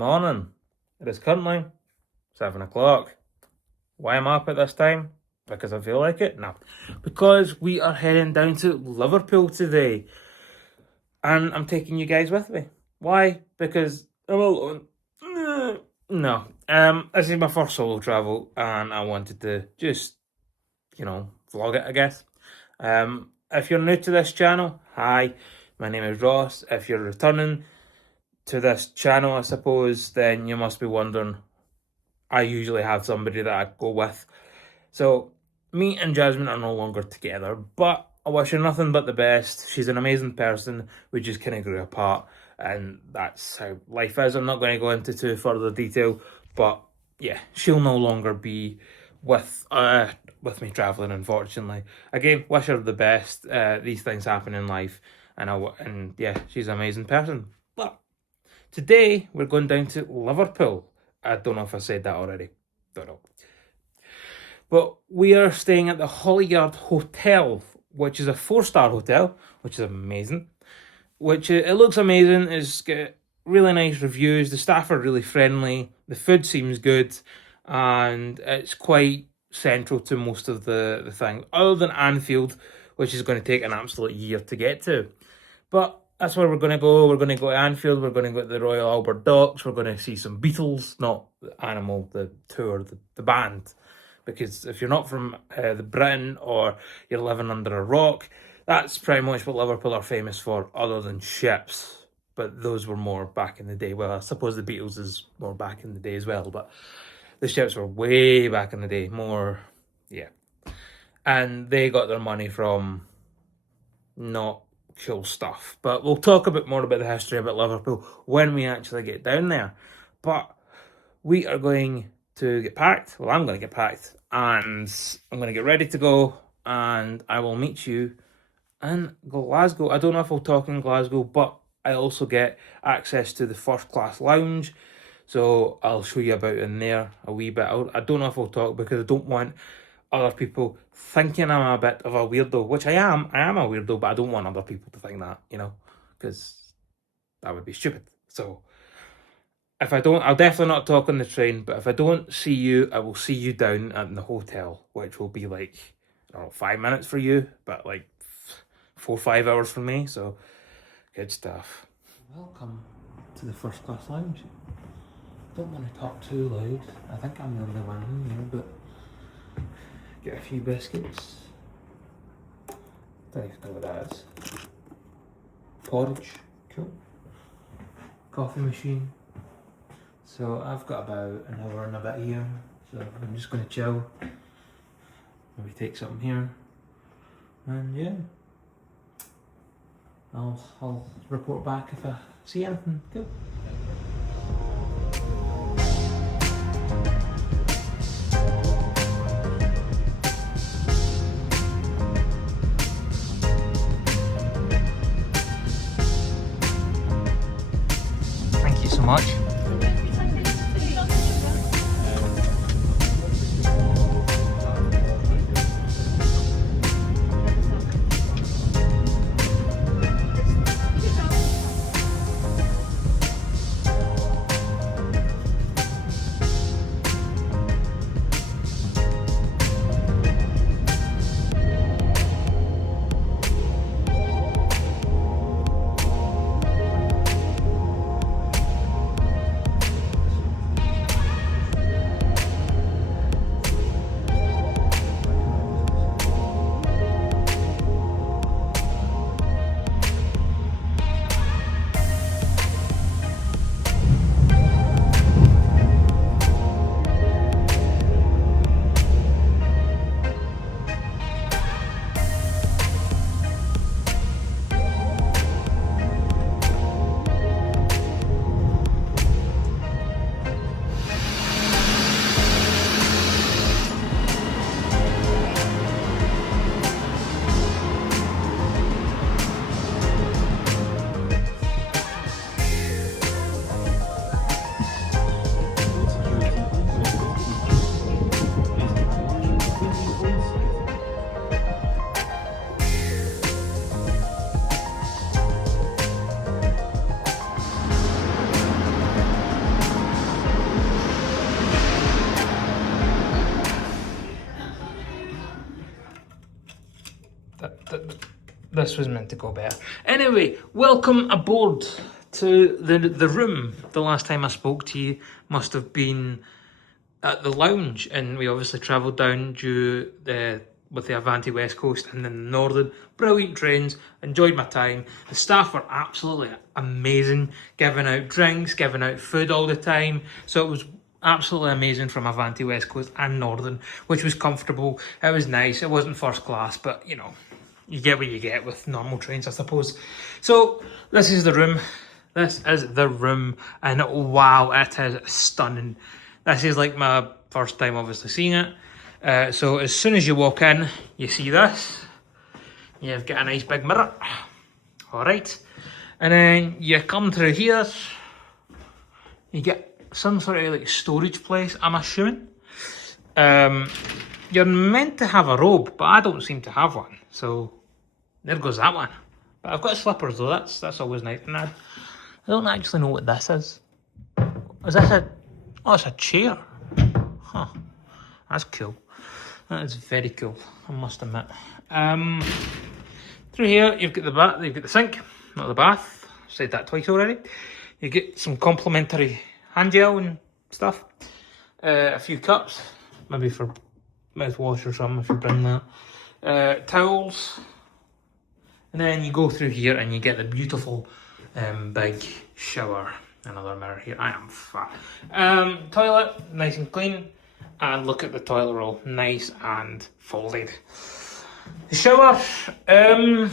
morning. It is currently 7 o'clock. Why am I up at this time? Because I feel like it? No. Because we are heading down to Liverpool today. And I'm taking you guys with me. Why? Because I'm alone. No. This is my first solo travel and I wanted to just, vlog it, I guess. If you're new to this channel, hi, my name is Ross. If you're returning to this channel, I suppose, then you must be wondering, I usually have somebody that I go with. So, me and Jasmine are no longer together, but I wish her nothing but the best. She's an amazing person. We just kind of grew apart, and that's how life is. I'm not going to go into too further detail, but yeah, she'll no longer be with me traveling, unfortunately. Again, wish her the best. These things happen in life, and yeah, she's an amazing person. But today we're going down to Liverpool. I don't know if I said that already. Don't know. But we are staying at the Halyard Hotel, which is a 4-star hotel, which is amazing. It looks amazing. It's got really nice reviews. The staff are really friendly. The food seems good, and it's quite central to most of the things, other than Anfield, which is going to take an absolute year to get to. But that's where we're going to go. We're going to go to Anfield. We're going to go to the Royal Albert Docks. We're going to see some Beatles, not the animal, the tour, the band. Because if you're not from the Britain or you're living under a rock, that's pretty much what Liverpool are famous for, other than ships. But those were more back in the day. Well, I suppose the Beatles is more back in the day as well, but the ships were way back in the day, more, yeah. And they got their money from not cool stuff. But we'll talk a bit more about the history about Liverpool when we actually get down there. But we are going to get packed. Well, I'm going to get packed, and I'm going to get ready to go, and I will meet you in Glasgow. I don't know if I'll talk in Glasgow, but I also get access to the first class lounge, so I'll show you about in there a wee bit. I don't know if I'll talk because I don't want other people thinking I'm a bit of a weirdo, which I am. I am a weirdo, but I don't want other people to think that, because that would be stupid. So if I don't, I'll definitely not talk on the train, but if I don't see you, I will see you down at the hotel, which will be like, I don't know, 5 minutes for you, but like 4 or 5 hours for me, so good stuff. Welcome to the first class lounge. Don't want to talk too loud. I think I'm the only one in here, but get a few biscuits. Don't even know what that is. Porridge, cool. Coffee machine. So I've got about an hour and a bit here, so I'm just going to chill, maybe take something here, and yeah, I'll report back if I see anything. Cool. Thank you so much. this was meant to go better. Anyway, welcome aboard to the room. The last time I spoke to you must have been at the lounge, and we obviously travelled down with the Avanti West Coast and then the Northern. Brilliant trains, enjoyed my time. The staff were absolutely amazing, giving out drinks, giving out food all the time. So it was absolutely amazing from Avanti West Coast and Northern, which was comfortable. It was nice. It wasn't first class, but you know, you get what you get with normal trains, I suppose. So this is the room. This is the room, and wow, it is stunning. This is like my first time obviously seeing it. So as soon as you walk in, you see this. You've got a nice big mirror. Alright. And then you come through here. You get some sort of like storage place, I'm assuming. You're meant to have a robe, but I don't seem to have one. So there goes that one. But I've got slippers though, that's always nice. And I don't actually know what this is. Is this a... Oh, it's a chair. Huh. That's cool. That is very cool, I must admit. Through here, you've got the bath, you've got the sink, not the bath. I've said that twice already. You get some complimentary hand gel and stuff. A few cups, maybe for mouthwash or something if you bring that. Towels. And then you go through here and you get the beautiful big shower. Another mirror here. I am fat. Toilet, nice and clean. And look at the toilet roll, nice and folded. The shower, I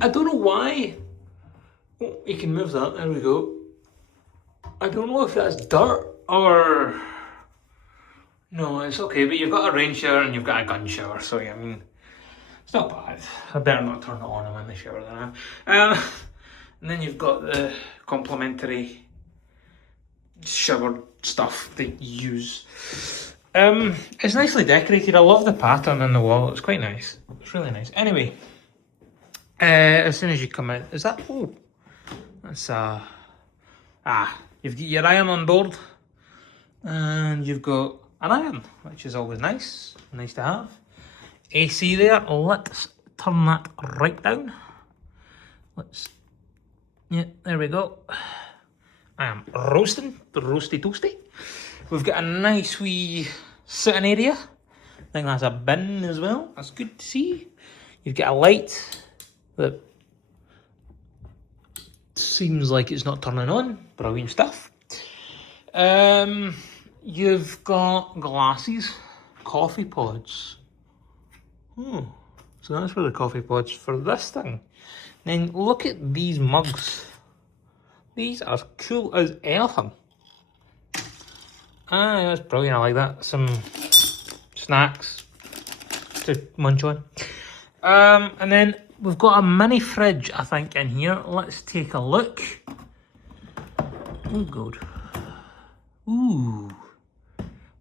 don't know why. Oh, you can move that, there we go. I don't know if that's dirt or... No, it's okay, but you've got a rain shower and you've got a gun shower, so yeah, I mean, it's not bad. I better not turn it on, I'm in the shower then I am. And then you've got the complimentary shower stuff that you use. It's nicely decorated. I love the pattern on the wall. It's quite nice. It's really nice. Anyway, as soon as you come in, is that... Oh, that's you've got your iron on board. And you've got an iron, which is always nice. Nice to have. AC there. Let's turn that right down. Yeah, there we go. I am roasting, the roasty toasty. We've got a nice wee sitting area. I think that's a bin as well. That's good to see. You've got a light that seems like it's not turning on. Brilliant stuff. You've got glasses, coffee pods. Oh, so that's for the coffee pods for this thing. Then look at these mugs. These are cool as anything. That's brilliant, I like that. Some snacks to munch on. And then we've got a mini fridge, I think, in here. Let's take a look. Oh, good. Ooh.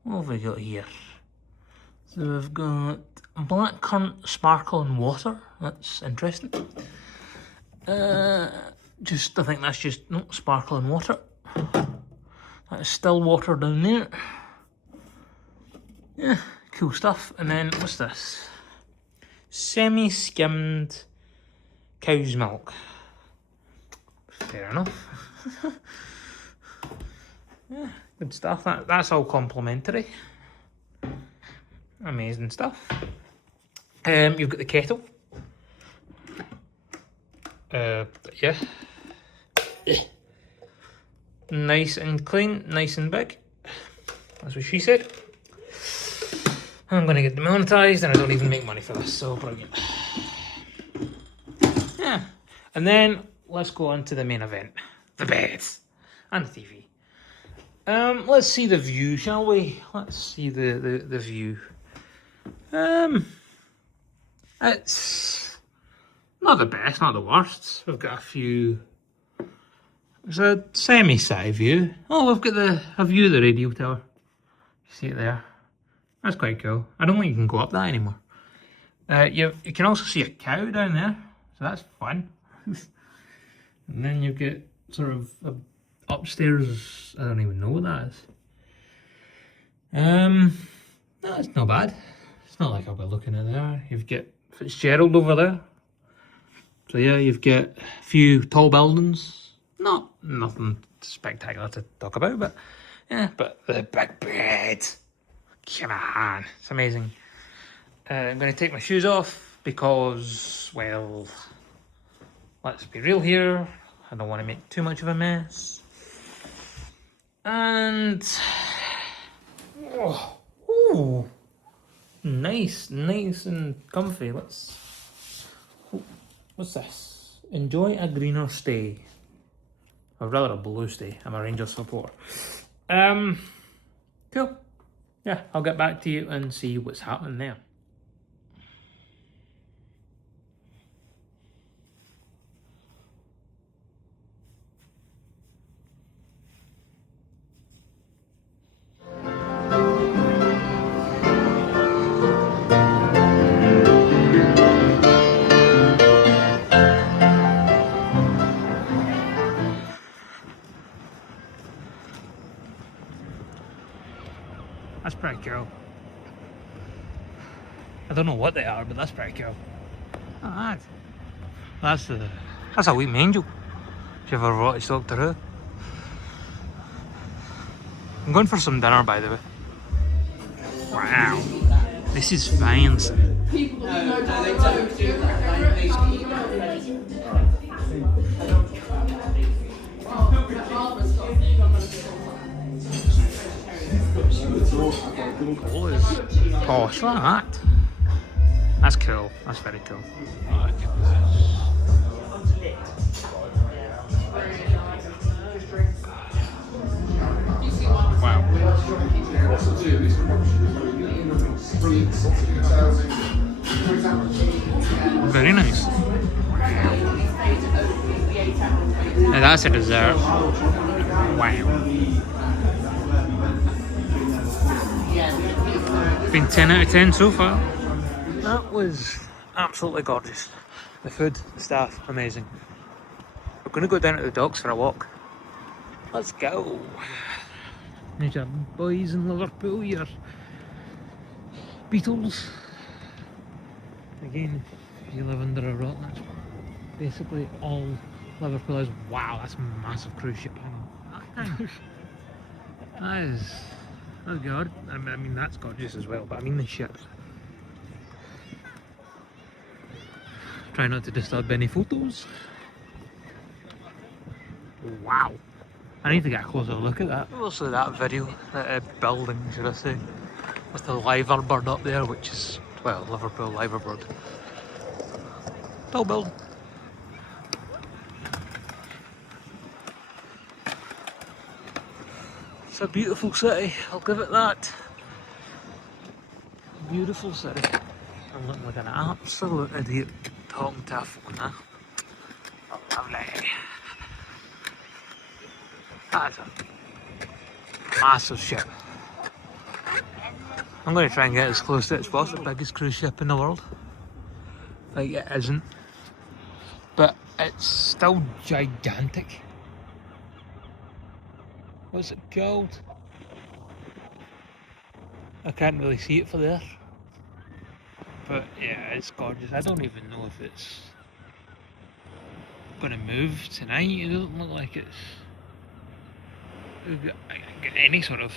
What have we got here? So we've got blackcurrant sparkling water. That's interesting. I think that's just sparkling water. That is still water down there. Yeah, cool stuff. And then what's this? Semi-skimmed cow's milk. Fair enough. Yeah, good stuff. That's all complimentary. Amazing stuff. You've got the kettle. Yeah. Nice and clean, nice and big. That's what she said. I'm going to get demonetized and I don't even make money for this, so brilliant. Yeah. And then let's go on to the main event. The beds and the TV. Let's see the view, shall we? Let's see the view. It's not the best, not the worst. We've got a few... It's a semi-city view. Oh, we've got a view of the radio tower. You see it there? That's quite cool. I don't think you can go up that anymore. You can also see a cow down there, so that's fun. And then you get sort of upstairs. I don't even know what that is. No, it's not bad. It's not like I'll be looking at there. You've got Fitzgerald over there. So yeah, you've got a few tall buildings. Nothing spectacular to talk about, but yeah, but the big bed. Come on, it's amazing. I'm going to take my shoes off because, well, let's be real here. I don't want to make too much of a mess. And oh, ooh, nice and comfy. What's this? Enjoy a greener stay, or rather a blue stay. I'm a Rangers supporter. Cool. Yeah, I'll get back to you and see what's happening there. That's pretty cool. I don't know what they are, but that's pretty cool. Oh, that's a wee angel. If you ever watched Doctor Who. I'm going for some dinner, by the way. Wow, this is fancy. Gosh, look at that. That's cool. That's very cool. Wow. Very nice. Now that's a dessert. Wow. Been 10 out of 10 so far. That was absolutely gorgeous. The food, the staff, amazing. We're going to go down to the docks for a walk. Let's go. There's your boys in Liverpool, your Beatles. Again, if you live under a rock, that's basically all Liverpool is. Wow, that's a massive cruise ship. That's good. I mean, that's gorgeous as well, but I mean the ship. Try not to disturb any photos. Wow. I need to get a closer look at that. Also that video, that building, should I say, with the liverbird up there, which is, well, Liverpool liverbird. Tall building. It's a beautiful city, I'll give it that. Beautiful city. I'm looking like an absolute idiot talking to a phone now. Oh, lovely. That's a massive ship. I'm going to try and get as close to it as possible. The biggest cruise ship in the world. Like, it isn't. But it's still gigantic. What's it called? I can't really see it for there. But yeah, it's gorgeous. I don't even know if it's going to move tonight. It doesn't look like it's any sort of,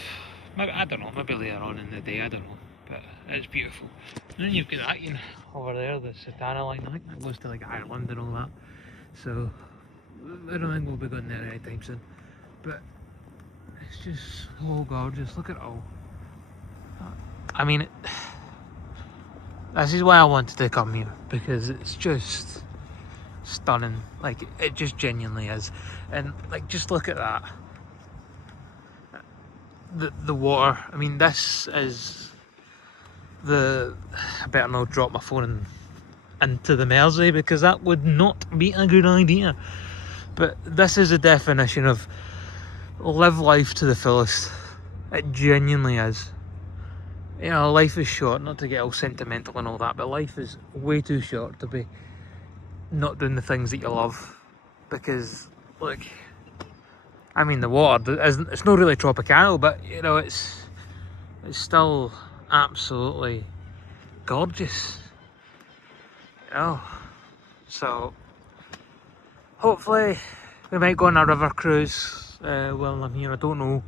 maybe, I don't know, maybe later on in the day, I don't know, but it's beautiful. And then you've got that, you know, over there, the Satana line. I think that goes to like Ireland and all that, so I don't think we'll be going there anytime soon, but it's just so gorgeous. Look at it all. I mean, this is why I wanted to come here, because it's just stunning. Like, it just genuinely is. And like, just look at that. The water. I mean, this is I better not drop my phone into the Mersey, because that would not be a good idea. But this is a definition of live life to the fullest. It genuinely is. You know, life is short, not to get all sentimental and all that, but life is way too short to be not doing the things that you love. Because, look, I mean, the water isn't, it's not really tropical, but you know, it's still absolutely gorgeous. You know, so hopefully we might go on a river cruise while I'm here, I don't know.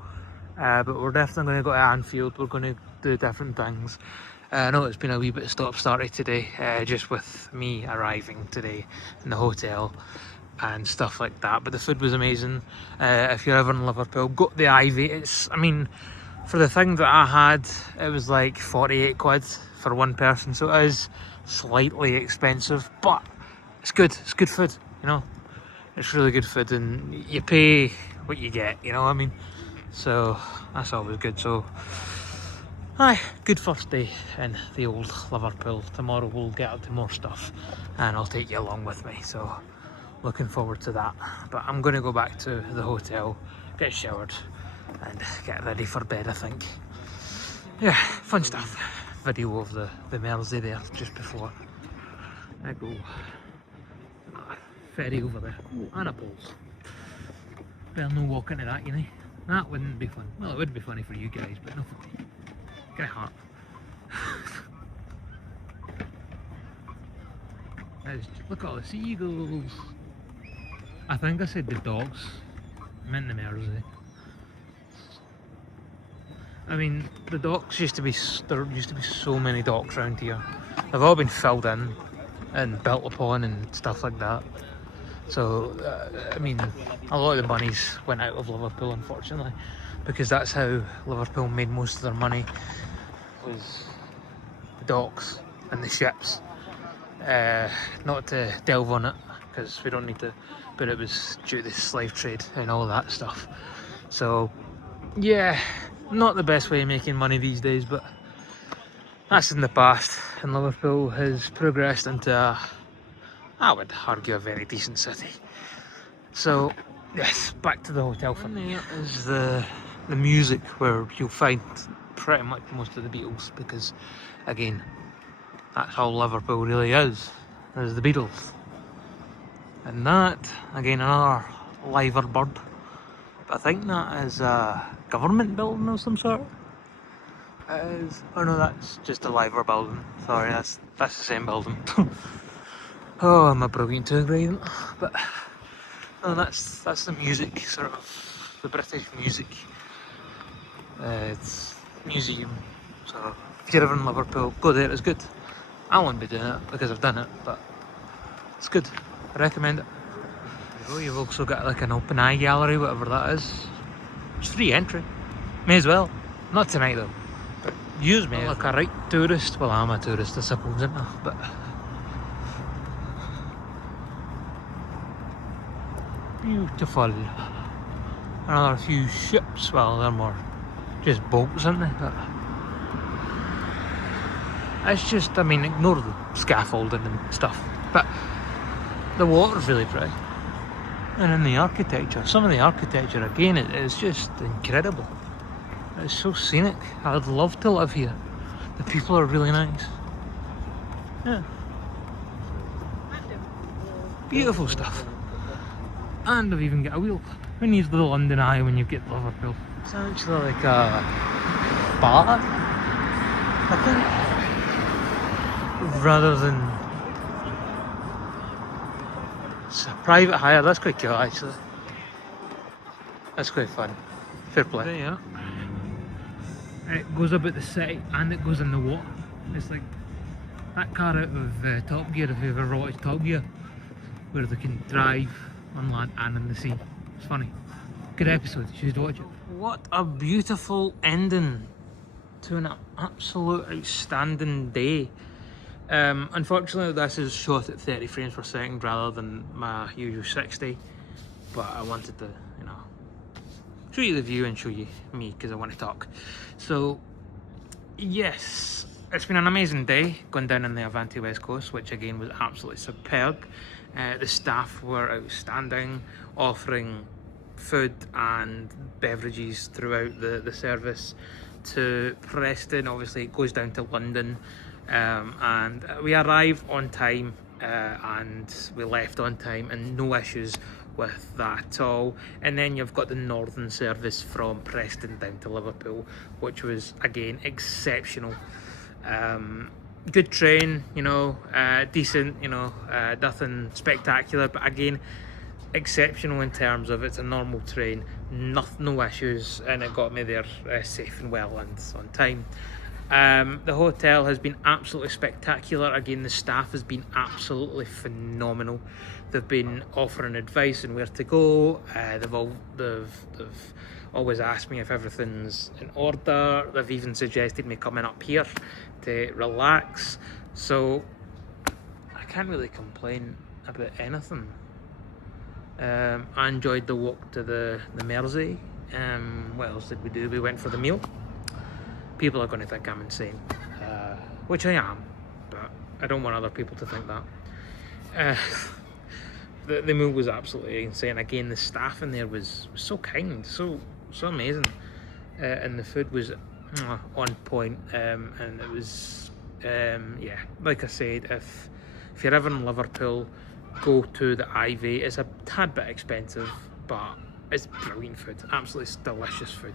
But we're definitely going to go to Anfield. We're going to do different things. I know it's been a wee bit stop-starty today, just with me arriving today in the hotel and stuff like that. But the food was amazing. If you're ever in Liverpool, go to the Ivy. I mean, for the thing that I had, it was like 48 quid for one person. So it is slightly expensive, but it's good. It's good food, you know. It's really good food, and you pay what you get, you know what I mean? So that's always good. So aye, good first day in the old Liverpool. Tomorrow we'll get up to more stuff and I'll take you along with me, so looking forward to that. But I'm going to go back to the hotel, get showered and get ready for bed, I think. Yeah, fun stuff. Video of the Mersey there just before I go. Ferry over there, and a boat. Better no walk into that, you know. That wouldn't be fun. Well, it would be funny for you guys, but not for me. Get a heart. Look at all the seagulls. I think I said the dogs. I meant the Mersey. I mean, the docks used to be, there used to be so many docks around here. They've all been filled in and built upon and stuff like that. So, I mean, a lot of the monies went out of Liverpool, unfortunately, because that's how Liverpool made most of their money, was the docks and the ships. Not to delve on it, because we don't need to, but it was due to the slave trade and all that stuff. So, yeah, not the best way of making money these days, but that's in the past, and Liverpool has progressed into a, I would argue, a very decent city. So, yes, back to the hotel for me. Is the music, where you'll find pretty much most of the Beatles, because, again, that's all Liverpool really is the Beatles. And that, again, another liver bird. But I think that is a government building of some sort. It is. Oh no, that's just a liver building. Sorry, that's the same building. Oh, I'm a brilliant tour guide. But no, that's the music, sort of the British music. It's museum. So if you're ever in Liverpool, go there. It's good. I won't be doing it because I've done it, but it's good. I recommend it. You've also got like an open eye gallery, whatever that is. It's free entry. May as well. Not tonight though. But use me. Like a right tourist. Well, I'm a tourist, I suppose, isn't I? But beautiful. Another few ships. Well, they're more just boats, aren't they? But it's just, I mean, ignore the scaffolding and stuff. But the water's really pretty. And in the architecture, some of the architecture again, it's just incredible. It's so scenic. I'd love to live here. The people are really nice. Yeah. Beautiful stuff. And I've even got a wheel. Who needs the London Eye when you get Liverpool? It's actually like a bar, I think, rather than it's a private hire. That's quite cool, actually. That's quite fun. Fair play. There you are. It goes about the city and it goes in the water. It's like that car out of Top Gear, if you've ever watched Top Gear, where they can drive on land and in the sea. It's funny. Good episode, you should watch it. What a beautiful ending to an absolute outstanding day. Unfortunately, this is shot at 30 frames per second rather than my usual 60, but I wanted to, you know, show you the view and show you me because I want to talk. So, yes, it's been an amazing day going down on the Avanti West Coast, which again was absolutely superb. The staff were outstanding, offering food and beverages throughout the service to Preston. Obviously, it goes down to London. And we arrived on time and we left on time, and no issues with that at all. And then you've got the northern service from Preston down to Liverpool, which was again exceptional. Good train, you know, decent, you know, nothing spectacular, but again, exceptional in terms of it's a normal train, no issues, and it got me there safe and well and on time. The hotel has been absolutely spectacular. Again, the staff has been absolutely phenomenal. They've been offering advice on where to go. They've always asked me if everything's in order. They've even suggested me coming up here to relax. So I can't really complain about anything. I enjoyed the walk to the Mersey. What else did we do? We went for the meal. People are going to think I'm insane, which I am, but I don't want other people to think that. The meal was absolutely insane. Again, the staff in there was so kind, so amazing, and the food was on point. And it was, yeah, like I said, if you're ever in Liverpool, go to the Ivy. It's a tad bit expensive, but it's brilliant food, absolutely delicious food.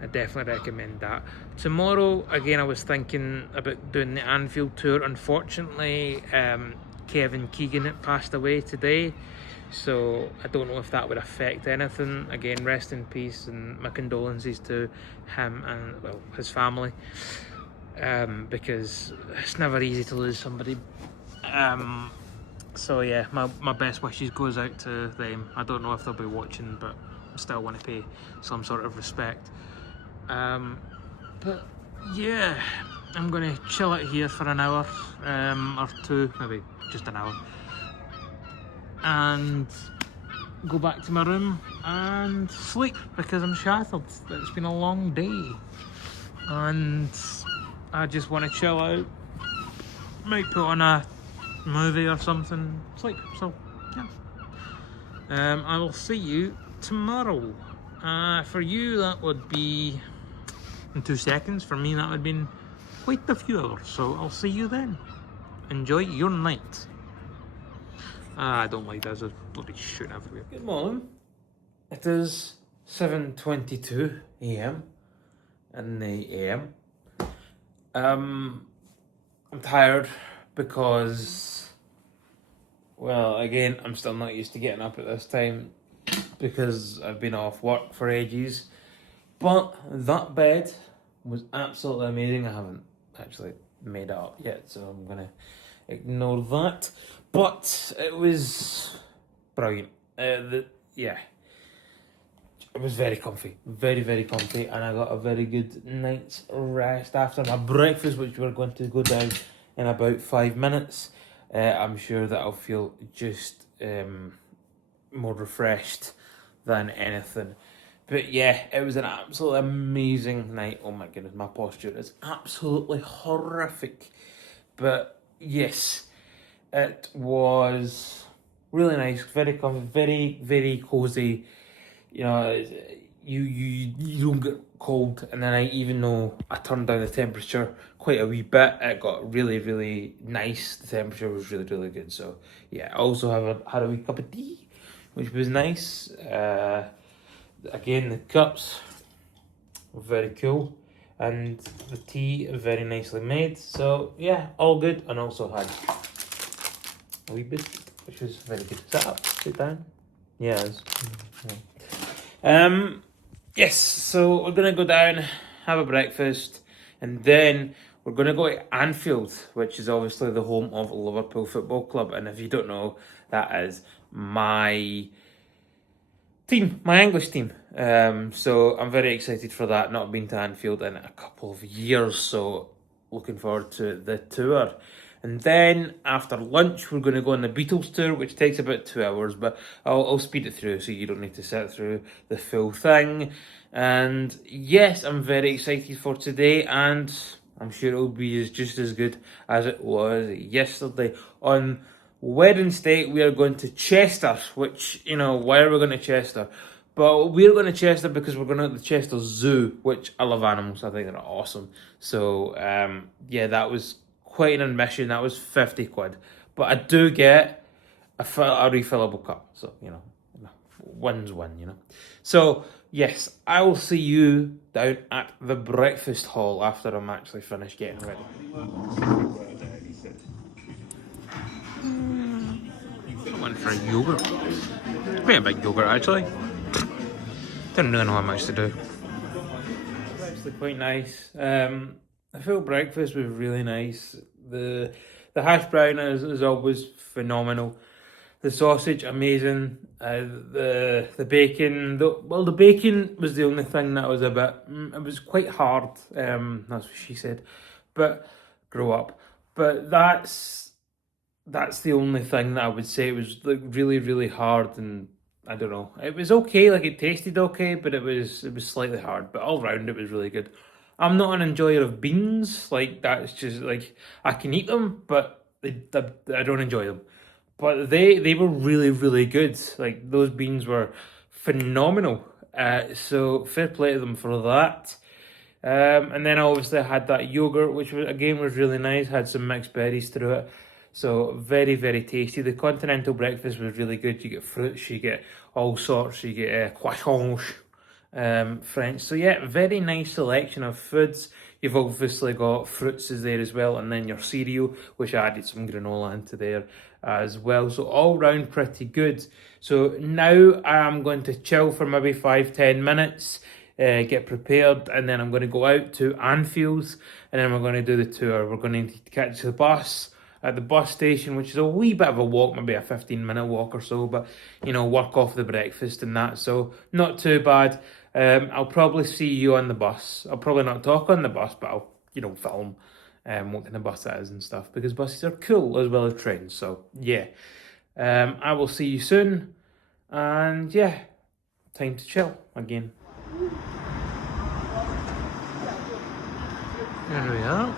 I definitely recommend that. Tomorrow, again, I was thinking about doing the Anfield tour. Unfortunately, Kevin Keegan had passed away today, so I don't know if that would affect anything. Again, rest in peace, and my condolences to him and, well, his family, because it's never easy to lose somebody. So yeah, my best wishes goes out to them. I don't know if they'll be watching, but I still want to pay some sort of respect. But yeah, I'm gonna chill out here for an hour or two, maybe just an hour, and go back to my room and sleep because I'm shattered. It's been a long day and I just want to chill out, might put on a movie or something, sleep. So yeah, I will see you tomorrow. For you that would be in 2 seconds. For me that would have been quite a few hours, so I'll see you then. Enjoy your night. I don't like that. There's bloody shooting everywhere. Good morning. It is 7:22 a.m. in the a.m. I'm tired because, well, again, I'm still not used to getting up at this time because I've been off work for ages. But that bed was absolutely amazing. I haven't actually made it up yet, so I'm going to ignore that. But it was brilliant. Yeah, it was very comfy. Very, very comfy. And I got a very good night's rest after my breakfast, which we're going to go down in about 5 minutes. I'm sure that I'll feel just more refreshed than anything. But yeah, it was an absolutely amazing night. Oh my goodness, my posture is absolutely horrific. But yes, it was really nice, very comfy, very, very cozy. You know, you don't get cold in the night, even though I turned down the temperature quite a wee bit. It got really, really nice. The temperature was really, really good. So yeah, I also had a wee cup of tea, which was nice. Again, the cups were very cool, and the tea very nicely made. So yeah, all good. And also had a wee biscuit, which was very good. Sit up, sit down. Yes. Yes. So we're gonna go down, have a breakfast, and then we're gonna go to Anfield, which is obviously the home of Liverpool Football Club. And if you don't know, that is my team, my English team. So I'm very excited for that. Not been to Anfield in a couple of years, so looking forward to the tour. And then after lunch, we're going to go on the Beatles tour, which takes about 2 hours, but I'll speed it through so you don't need to sit through the full thing. And yes, I'm very excited for today, and I'm sure it'll be just as good as it was yesterday. On Wednesday, we are going to Chester, which, you know, why are we going to Chester? But we're going to Chester because we're going to the Chester Zoo, which I love animals. I think they're awesome. So, yeah, that was quite an admission. That was 50 quid. But I do get a refillable cup. So, you know, win's win, you know. So, yes, I will see you down at the breakfast hall after I'm actually finished getting ready. I went for a yogurt. Quite a big yogurt actually. Didn't really know how much to do. Actually quite nice. The full breakfast was really nice. The hash brown is always phenomenal. The sausage, amazing. The bacon, the bacon was the only thing that was a bit, it was quite hard. That's what she said. But, grow up. But that's the only thing that I would say was like really, really hard, and I don't know. It was okay, like it tasted okay, but it was slightly hard. But all round it was really good. I'm not an enjoyer of beans, like that's just like, I can eat them, but I don't enjoy them. But they were really, really good. Like those beans were phenomenal. So fair play to them for that. And then obviously I had that yogurt, which was, again was really nice. Had some mixed berries through it. So very, very tasty. The continental breakfast was really good. You get fruits, you get all sorts, you get croissants, French. So yeah, very nice selection of foods. You've obviously got fruits is there as well, and then your cereal, which I added some granola into there as well. So all round pretty good. So now I'm going to chill for maybe 5-10 minutes, get prepared, and then I'm going to go out to Anfield's, and then we're going to do the tour. We're going to catch the bus at the bus station, which is a wee bit of a walk, maybe a 15-minute walk or so, but you know, work off the breakfast and that, so not too bad. I'll probably see you on the bus. I'll probably not talk on the bus, but I'll, you know, film what kind of bus that is and stuff, because buses are cool as well as trains. So yeah, I will see you soon, and yeah, time to chill again. There we are.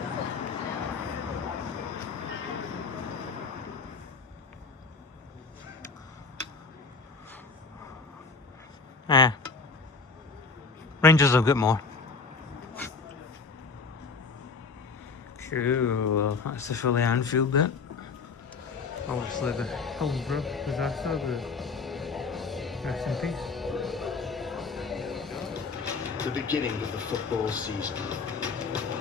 Rangers have got more. Cool, that's the fully Anfield bit. Obviously the Hillsborough disaster, the rest in peace. The beginning of the football season.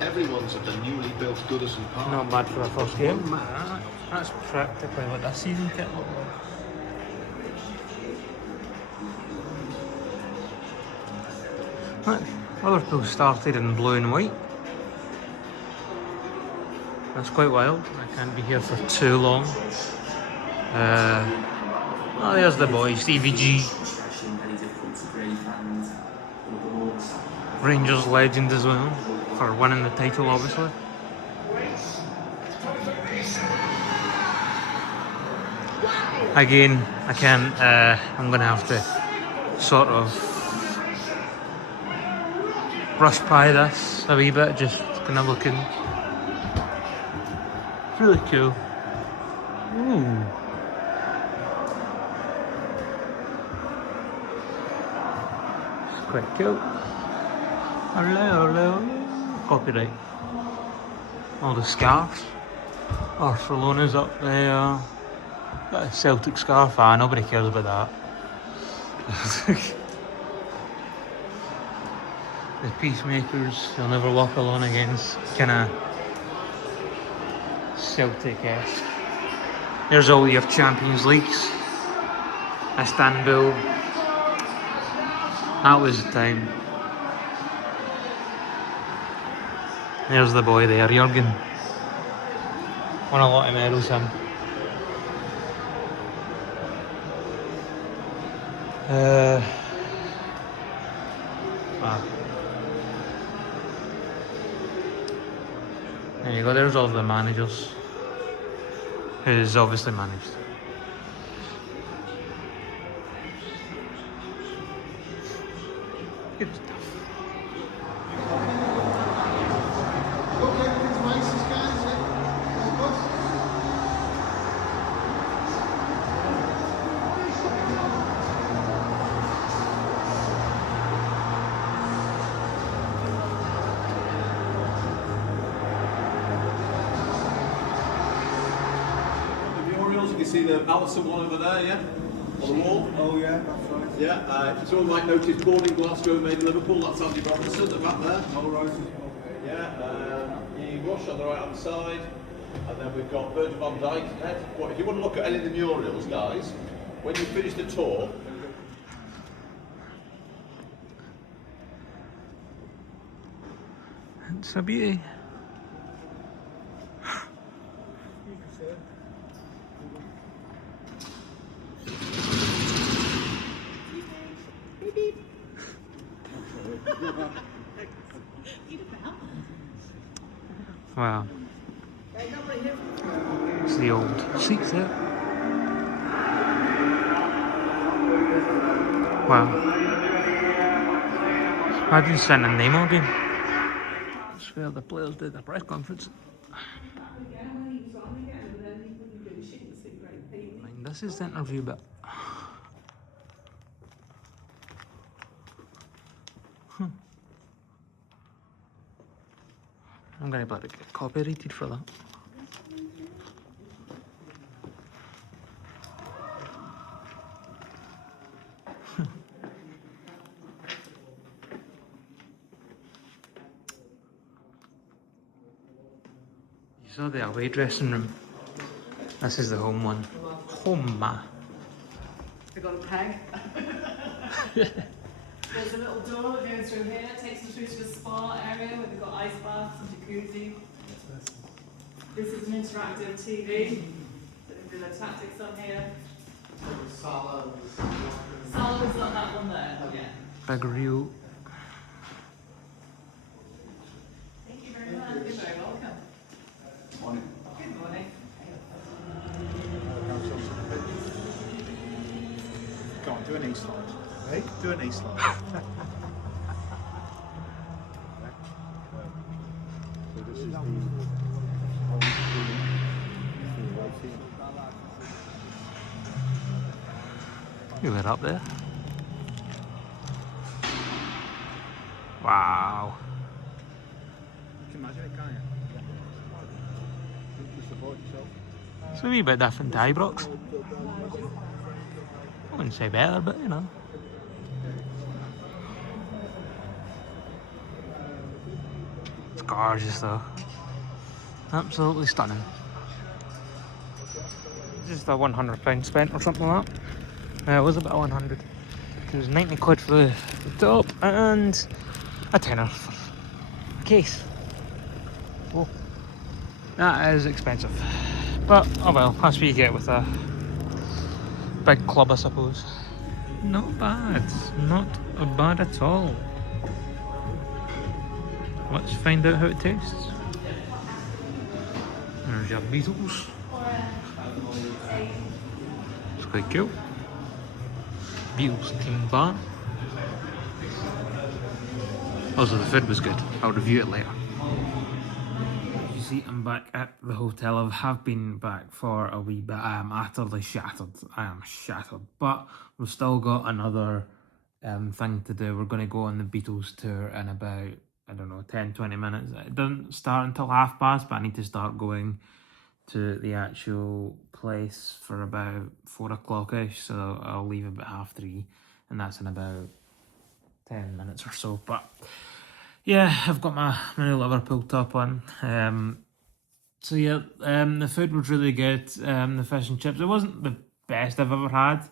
Everyone's at the newly built Goodison Park. Not bad for a first game. That's practically what that season kit looked like. Look, Liverpool started in blue and white. That's quite wild. I can't be here for too long. Oh, there's the boy, Stevie G. Rangers legend as well, for winning the title obviously. Again, I can't, I'm going to have to sort of brush by this a wee bit, just kind of looking. It's really cool. Ooh. It's quite cool. Hello. Copyright. All the scarves. Barcelona's up there. Got a Celtic scarf. Nobody cares about that. The Peacemakers, You'll Never Walk Alone Against, kinda Celtic-esque. There's all your Champions Leagues. Istanbul. That was the time. There's the boy there, Jurgen. Won a lot of medals, him. There you go, there's all the managers. Who's obviously managed. Good stuff. You see the Allison one over there, yeah? On the wall? Oh yeah, that's right. Yeah, someone might notice boarding Glasgow made Liverpool, that's Andy Robertson, the back there. All right. Yeah, Ian Rush on the right hand side, and then we've got Virgil van Dijk. If you want to look at any of the murals, guys, when you finish the tour, It's a beauty. Wow. It's the old seats there. Wow. Imagine sending them all game. That's where the players did their press conference. This is the interview bit. I'm gonna bloody get copyrighted for that. You saw the away dressing room. This is the home one. Home ma. They got a peg. There's a little door that goes through here, takes us through to a spa area where they've got ice baths and jacuzzi. This is an interactive TV. So they do the tactics on here. Solo's not that one there. Yeah. Big reel. Thank you very much. You're very welcome. Morning. Good morning. Go on, do an E-slide. Hey, do an E-slide. So this is the You lit up there. Wow. You can imagine it, can't you? Just support yourself. It's a wee bit different to Ibrox. I wouldn't say better, but you know. It's gorgeous though. Absolutely stunning. Just a £100 spent or something like that. It was about 100. It was 90 quid for the top and a tenner for a case. Oh, that is expensive. But oh well, that's what you get with a big club, I suppose. Not bad. Not bad at all. Let's find out how it tastes. There's your Beatles. It's quite cool. Beatles team bar. Also, the food was good. I'll review it later. You see, I'm back at the hotel. I have been back for a wee bit. I am utterly shattered. I am shattered. But we've still got another thing to do. We're going to go on the Beatles tour in about, I don't know, 10-20 minutes. It doesn't start until past, but I need to start going to the actual place for about 4 o'clock-ish, so I'll leave about 3:30, and that's in about 10 minutes or so. But yeah, I've got my new Liverpool top on. So yeah, the food was really good. The fish and chips, it wasn't the best I've ever had,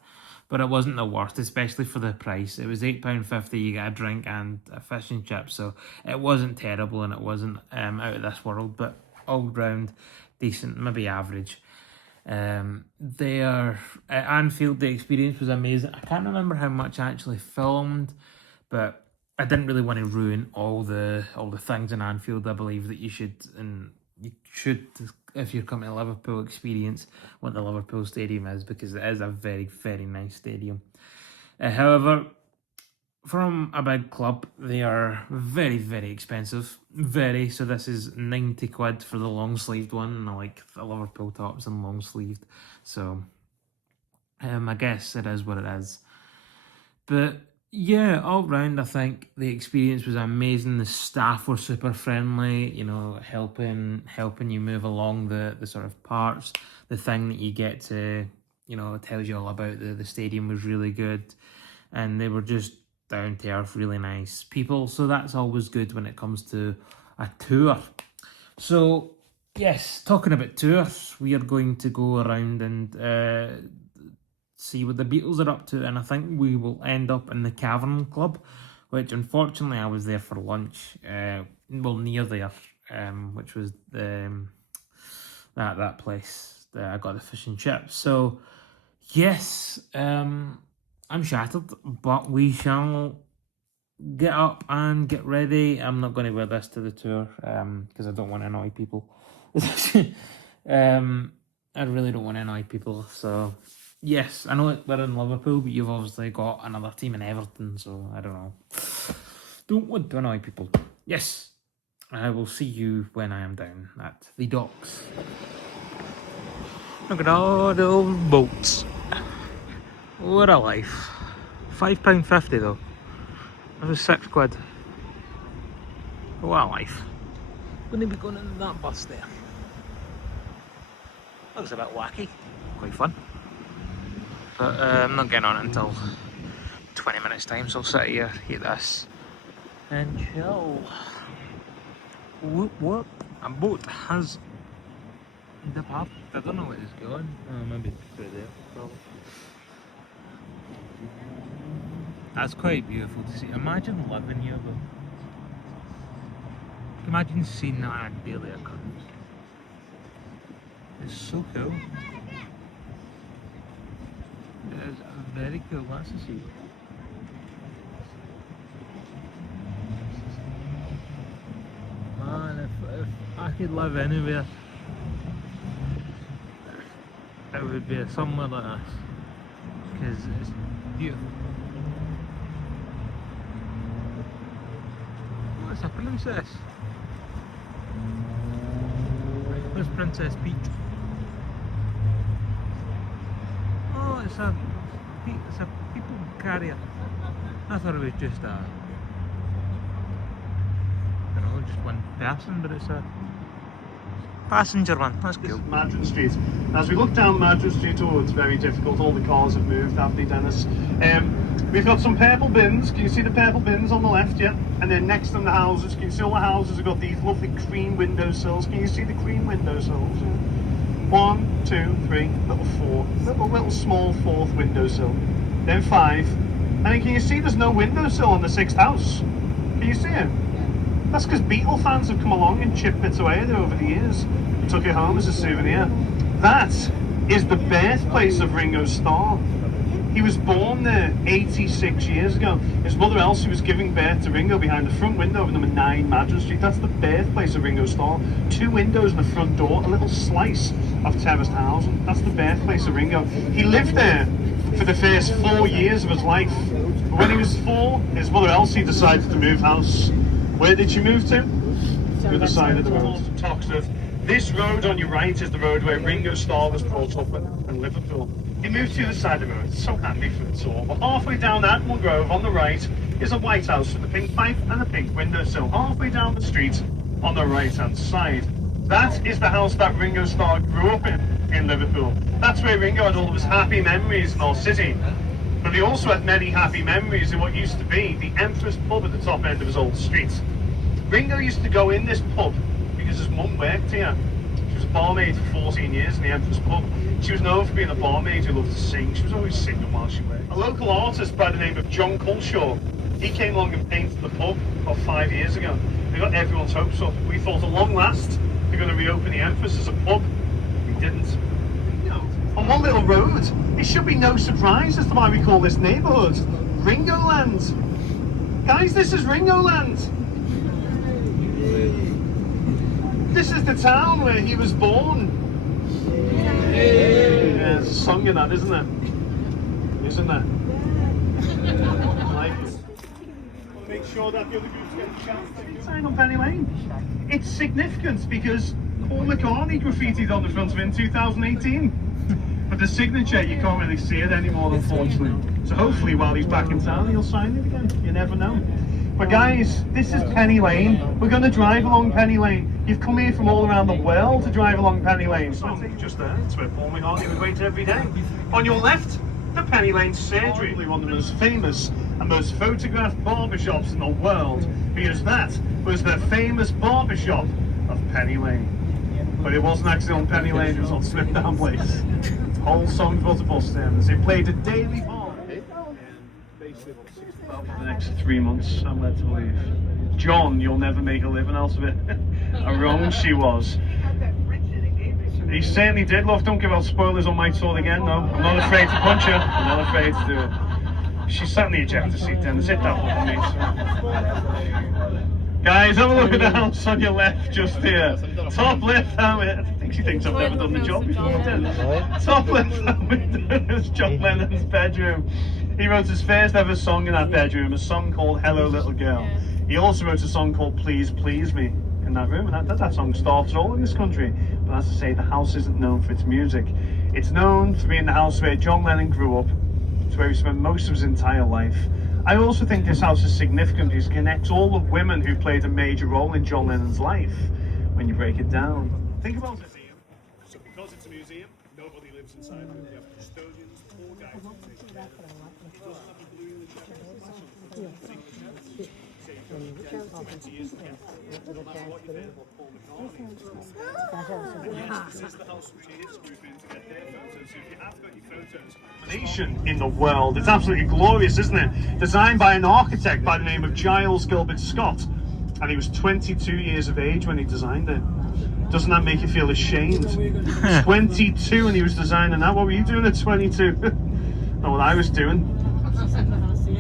but it wasn't the worst, especially for the price. It was £8.50, you get a drink and a fish and chips, so it wasn't terrible and it wasn't out of this world, but all round decent, maybe average. There at Anfield, the experience was amazing. I can't remember how much I actually filmed, but I didn't really want to ruin all the things in Anfield. I believe that you should, if you're coming to Liverpool, experience what the Liverpool Stadium is, because it is a very, very nice stadium. However, from a big club, they are very, very expensive. Very. So this is 90 quid for the long sleeved one, and I like the Liverpool tops and long sleeved. So I guess it is what it is. But yeah, all round I think the experience was amazing. The staff were super friendly, you know, helping you move along the sort of parts. The thing that you get to, you know, tells you all about the stadium was really good. And they were just down to earth, really nice people. So that's always good when it comes to a tour. So yes, talking about tours, we are going to go around and see what the Beatles are up to, and I think we will end up in the Cavern Club, which unfortunately I was there for lunch. Well, near there, which was that place that I got the fish and chips. So yes, I'm shattered, but we shall get up and get ready. I'm not going to wear this to the tour because I don't want to annoy people. I really don't want to annoy people. So yes, I know we're in Liverpool, but you've obviously got another team in Everton, so I don't know. Don't want to annoy people. Yes, I will see you when I am down at the docks. Look at all the old boats. What a life. £5.50 though. That was £6. What a life. Going to be going in that bus there. Looks a bit wacky. Quite fun. But I'm not getting on it until 20 minutes time, so I'll sit here, eat this, and chill. Whoop whoop. A boat has departed. I don't know where it's going. Maybe through there, probably. That's quite beautiful to see. Imagine living here though. Imagine seeing that on a daily occurrence. It's so cool. It is very cool. Let's see. Man, if I could live anywhere, it would be somewhere like this. Because it's beautiful. What's a princess? Where's Princess Peach? Oh, it's a people carrier. I thought it was just a, I don't know, just one person, but it's a passenger one. That's cool. This is Madron Street. As we look down Madron Street, oh, it's very difficult. All the cars have moved, haven't they, Dennis? We've got some purple bins. Can you see the purple bins on the left? Yeah. And then next to the houses, can you see all the houses have got these lovely cream windowsills? Can you see the cream windowsills? Yeah. 1, 2, 3, little small fourth windowsill. Then 5. And then can you see there's no windowsill on the 6th house? Can you see it? That's because Beatle fans have come along and chipped bits away there over the years and took it home as a souvenir. That is the birthplace of Ringo Starr. He was born there 86 years ago. His mother Elsie was giving birth to Ringo behind the front window of number 9 Madron Street. That's the birthplace of Ringo Starr. 2 windows and a front door, a little slice of terraced housing. That's the birthplace of Ringo. He lived there for the first 4 years of his life. But when he was 4, his mother Elsie decided to move house. Where did she move to? To the side of the road. This road on your right is the road where Ringo Starr was brought up in Liverpool. He moved to the side of the road. It's so handy for the tour. But halfway down Admiral Grove on the right is a white house with a pink pipe and a pink windowsill. Halfway down the street on the right hand side. That is the house that Ringo Starr grew up in Liverpool. That's where Ringo had all of his happy memories in our city. But he also had many happy memories in what used to be the Empress pub at the top end of his old street. Ringo used to go in this pub because his mum worked here. She was a barmaid for 14 years in the Empress pub. She was known for being a barmaid who loved to sing. She was always singing while she worked. A local artist by the name of John Culshaw, he came along and painted the pub about 5 years ago. They got everyone's hopes up. We thought at long last they're going to reopen the Empress as a pub. We didn't. On one little road, it should be no surprise as to why we call this neighbourhood Ringo Land. Guys, this is Ringo Land. This is the town where he was born. Yeah, there's a song in that, isn't there? Isn't there? I like it. Make sure that the other groups get a chance to sign on Penny Lane. It's significant because Paul McCartney graffitied on the front of it in 2018. But the signature, you can't really see it anymore, unfortunately. So hopefully while he's back in town, he'll sign it again. You never know. But guys, this is Penny Lane. We're going to drive along Penny Lane. You've come here from all around the world to drive along Penny Lane. So I'll take you just there. It's where Paul McCartney would wait every day. On your left, the Penny Lane Surgery. One of the most famous and most photographed barbershops in the world. Because that was the famous barbershop of Penny Lane. But it wasn't actually on Penny Lane, it was on Smithdown Place. Whole song about the bus there. They played a daily part in basically about 6 Well, for the next 3 months, I'm led to believe. John, you'll never make a living out of it. How wrong she was. He certainly did, love. Don't give out spoilers on my tour again, no. I'm not afraid to punch her. I'm not afraid to do it. She's sat in the ejector seat, Dennis. Hit that one for me. Guys, have a look at the house on your left, just here. Top left hand. I think she thinks I've never done the job before. Top left hand window is John Lennon's bedroom. He wrote his first ever song in that bedroom, a song called Hello Little Girl. He also wrote a song called Please Please Me in that room, and that song starts all in this country. But as I say, the house isn't known for its music. It's known for being the house where John Lennon grew up. It's where he spent most of his entire life. I also think this house is significant because it connects all the women who played a major role in John Lennon's life when you break it down. Think about it. So because it's a museum, nobody lives inside it. You have custodians, tour guides who take care of it. It doesn't have a blue in the check. In the world, it's absolutely glorious, isn't it? Designed by an architect by the name of Giles Gilbert Scott, and he was 22 years of age when he designed it. Doesn't that make you feel ashamed? 22 and he was designing that. What were you doing at 22? Not what I was doing.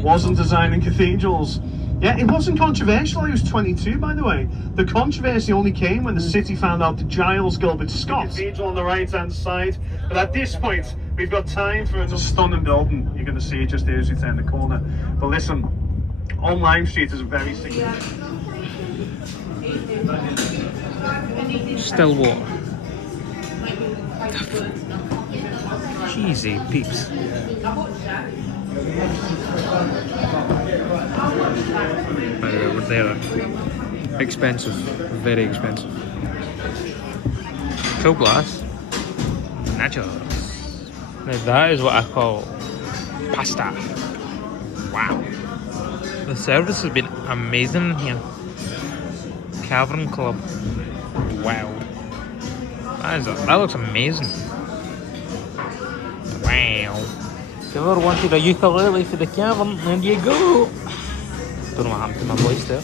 Wasn't designing cathedrals. Yeah, it wasn't controversial. He was 22, by the way. The controversy only came when the city found out that Giles Gilbert Scott. Cathedral on the right-hand side. But at this point, we've got time for a stunning building. You're going to see it just here as you turn the corner. But listen, on Lime Street is a very significant. Still water. Cheesy peeps. By the way, we're there. Expensive. Very expensive. Full glass. Nachos. Now that is what I call pasta. Wow. The service has been amazing here. Cavern Club. Wow. That looks amazing. Wow. If you ever wanted a ukulele for the cavern, there you go. Don't know what happened to my voice there.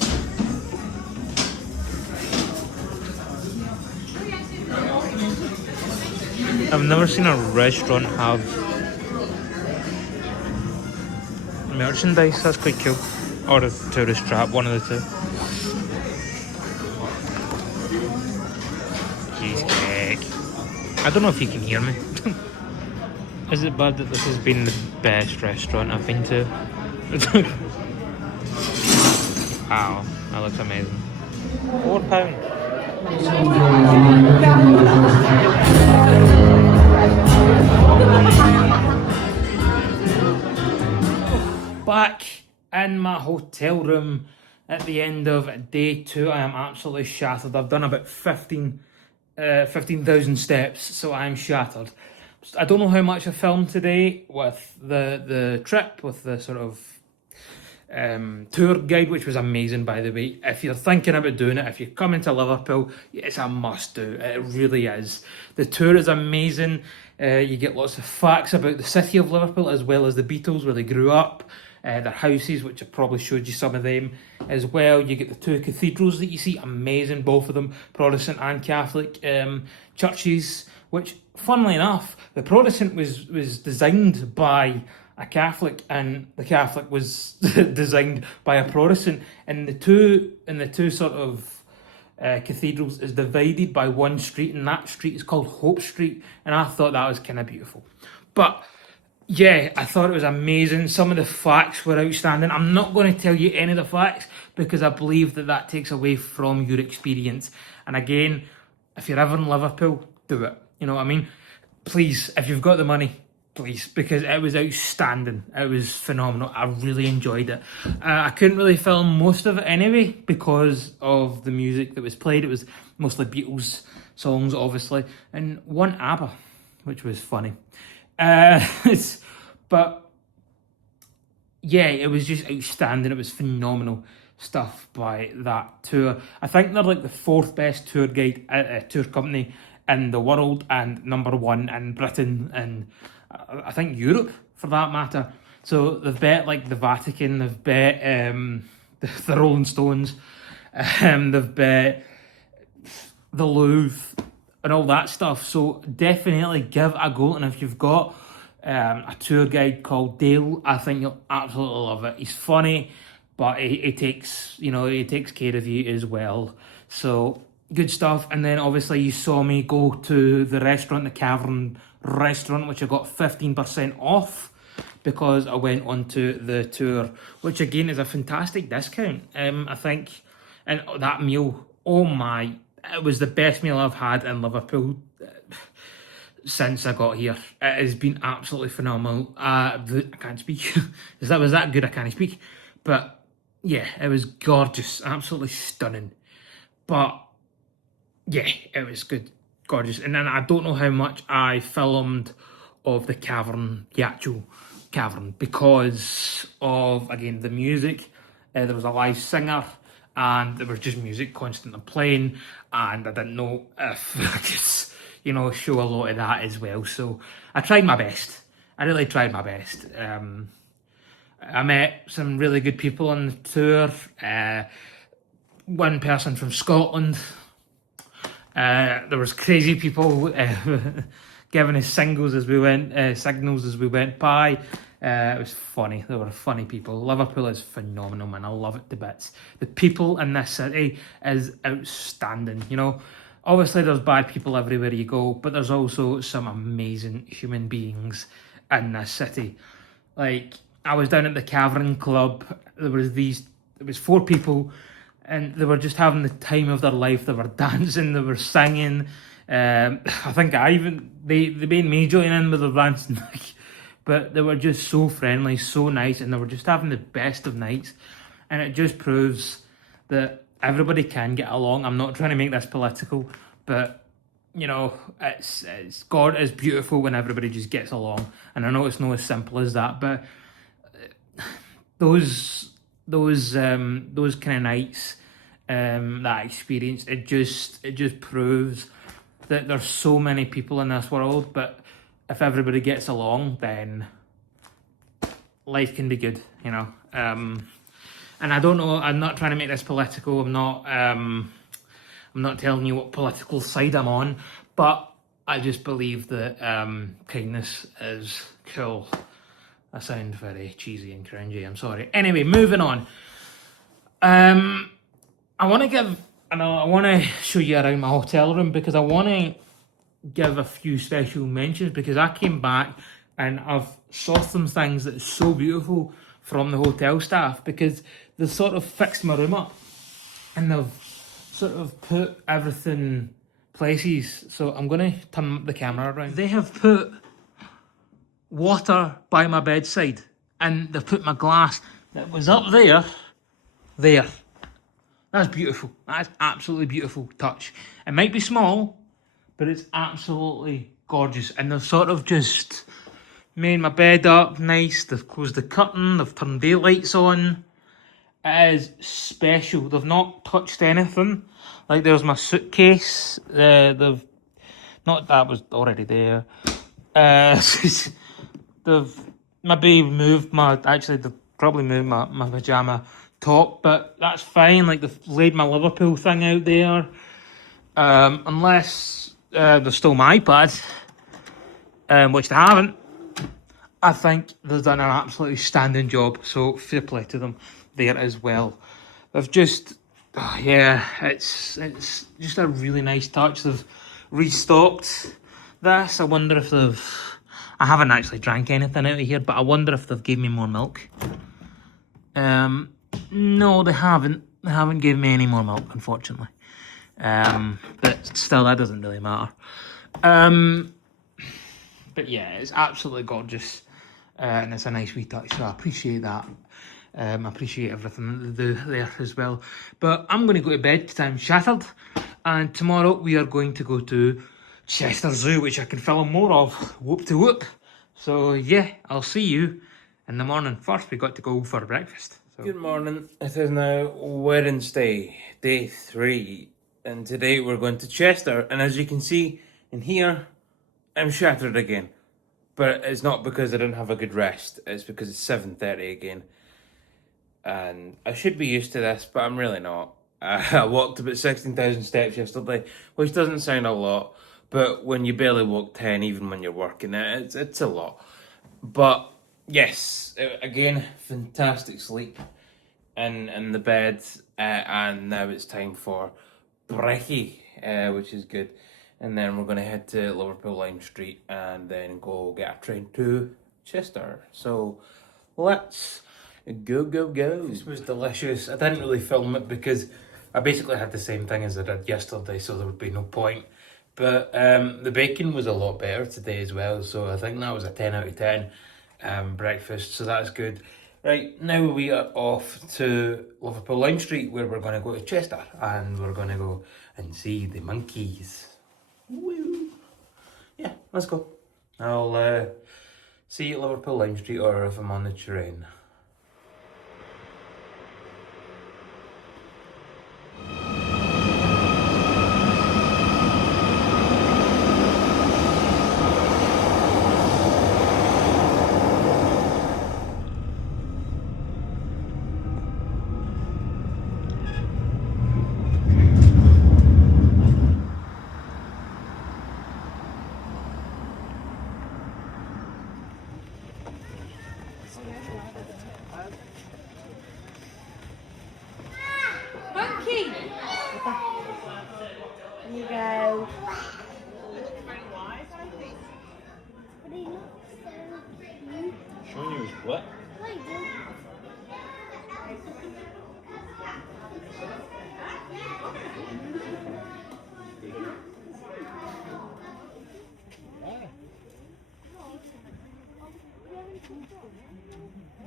I've never seen a restaurant have merchandise. That's quite cool. Or a tourist trap, one of the two. Cheesecake. I don't know if you can hear me. Is it bad that this has been the best restaurant I've been to? Wow, that looks amazing. £4. Back in my hotel room at the end of day 2. I am absolutely shattered. I've done about 15,000 steps, so I am shattered. I don't know how much I filmed today with the trip, with the sort of tour guide, which was amazing, by the way. If you're thinking about doing it, if you're coming to Liverpool, it's a must do. It really is. The tour is amazing. You get lots of facts about the city of Liverpool, as well as the Beatles, where they grew up, their houses, which I probably showed you some of them as well. You get the 2 cathedrals that you see, amazing, both of them, Protestant and Catholic churches, which, funnily enough, the Protestant was designed by a Catholic, and the Catholic was designed by a Protestant, and the two sort of cathedrals is divided by one street, and that street is called Hope Street, and I thought that was kind of beautiful. But yeah, I thought it was amazing. Some of the facts were outstanding. I'm not going to tell you any of the facts because I believe that takes away from your experience. And again, if you're ever in Liverpool, do it. You know what I mean? Please, if you've got the money, please, because it was outstanding. It was phenomenal. I really enjoyed it. I couldn't really film most of it anyway because of the music that was played. It was mostly Beatles songs, obviously, and one ABBA, which was funny. But yeah, it was just outstanding. It was phenomenal stuff by that tour. I think they're like the 4th best tour guide tour company in the world, and #1 in Britain, and I think Europe for that matter. So they've bet like the Vatican, they've bet the Rolling Stones, they've bet the Louvre and all that stuff. So definitely give it a go. And if you've got a tour guide called Dale, I think you'll absolutely love it. He's funny, but he takes care of you as well. So good stuff. And then obviously you saw me go to the restaurant, the Cavern restaurant, which I got 15% off because I went onto the tour, which again is a fantastic discount. I think, and that meal, oh my, it was the best meal I've had in Liverpool since I got here. It has been absolutely phenomenal. I can't speak. That was that good, I can't speak. But yeah, it was gorgeous, absolutely stunning. But yeah, it was good, gorgeous. And then I don't know how much I filmed of the Cavern, the actual Cavern, because of, again, the music. There was a live singer, and there was just music constantly playing, and I didn't know if I could, show a lot of that as well. So I tried my best. I really tried my best. I met some really good people on the tour. One person from Scotland. There was crazy people giving us signals as we went by. It was funny. There were funny people. Liverpool is phenomenal, man. I love it to bits. The people in this city is outstanding. Obviously there's bad people everywhere you go, but there's also some amazing human beings in this city. Like, I was down at the Cavern Club. There was 4 people, and they were just having the time of their life. They were dancing, they were singing. I think they made me join in with the dancing. But they were just so friendly, so nice, and they were just having the best of nights. And it just proves that everybody can get along. I'm not trying to make this political, but God is beautiful when everybody just gets along. And I know it's not as simple as that, but those kind of nights, that experience, it just proves that there's so many people in this world, but if everybody gets along, then life can be good, And I don't know, I'm not trying to make this political. I'm not telling you what political side I'm on, but I just believe that kindness is cool. I sound very cheesy and cringy, I'm sorry. Anyway, moving on. I want to show you around my hotel room, because I want to give a few special mentions, because I came back and I've saw some things that are so beautiful from the hotel staff, because they've sort of fixed my room up and they've sort of put everything places. So I'm going to turn the camera around. They have put water by my bedside, and they've put my glass that was up there. That's beautiful. That's absolutely beautiful touch. It might be small, but it's absolutely gorgeous. And they've sort of just made my bed up nice. They've closed the curtain. They've turned daylights on. It is special. They've not touched anything. Like, there's my suitcase. That was already there. They've maybe moved they've probably moved my pyjama top, but that's fine. Like, they've laid my Liverpool thing out there. Unless they've stole my iPad, which they haven't. I think they've done an absolutely standing job, so fair play to them there as well. They've just, it's just a really nice touch. They've restocked this. I wonder if I haven't actually drank anything out of here, but I wonder if they've given me more milk. No, they haven't. They haven't given me any more milk, unfortunately. But still, that doesn't really matter. But yeah, it's absolutely gorgeous. And it's a nice wee touch, so I appreciate that. I appreciate everything that they do there as well. But I'm going to go to bed because I'm shattered. And tomorrow we are going to go to Chester Zoo, which I can film more of. Whoop to whoop. So yeah, I'll see you in the morning. First, we got to go for breakfast. So. Good morning. It is now Wednesday, day 3. And today we're going to Chester. And as you can see in here, I'm shattered again. But it's not because I didn't have a good rest. It's because it's 7:30 again. And I should be used to this, but I'm really not. I walked about 16,000 steps yesterday, which doesn't sound a lot. But when you barely walk 10, even when you're working it, it's a lot. But yes, again, fantastic sleep in the bed. And now it's time for brekkie, which is good. And then we're going to head to Liverpool Lime Street and then go get a train to Chester. So let's go. This was delicious. I didn't really film it because I basically had the same thing as I did yesterday, so there would be no point. But the bacon was a lot better today as well, so I think that was a 10 out of 10 breakfast, so that's good. Right, now we are off to Liverpool Lime Street where we're going to go to Chester and we're going to go and see the monkeys. Woo! Yeah, let's go. I'll see you at Liverpool Lime Street or if I'm on the train. Monkey! There you go. Showing you what?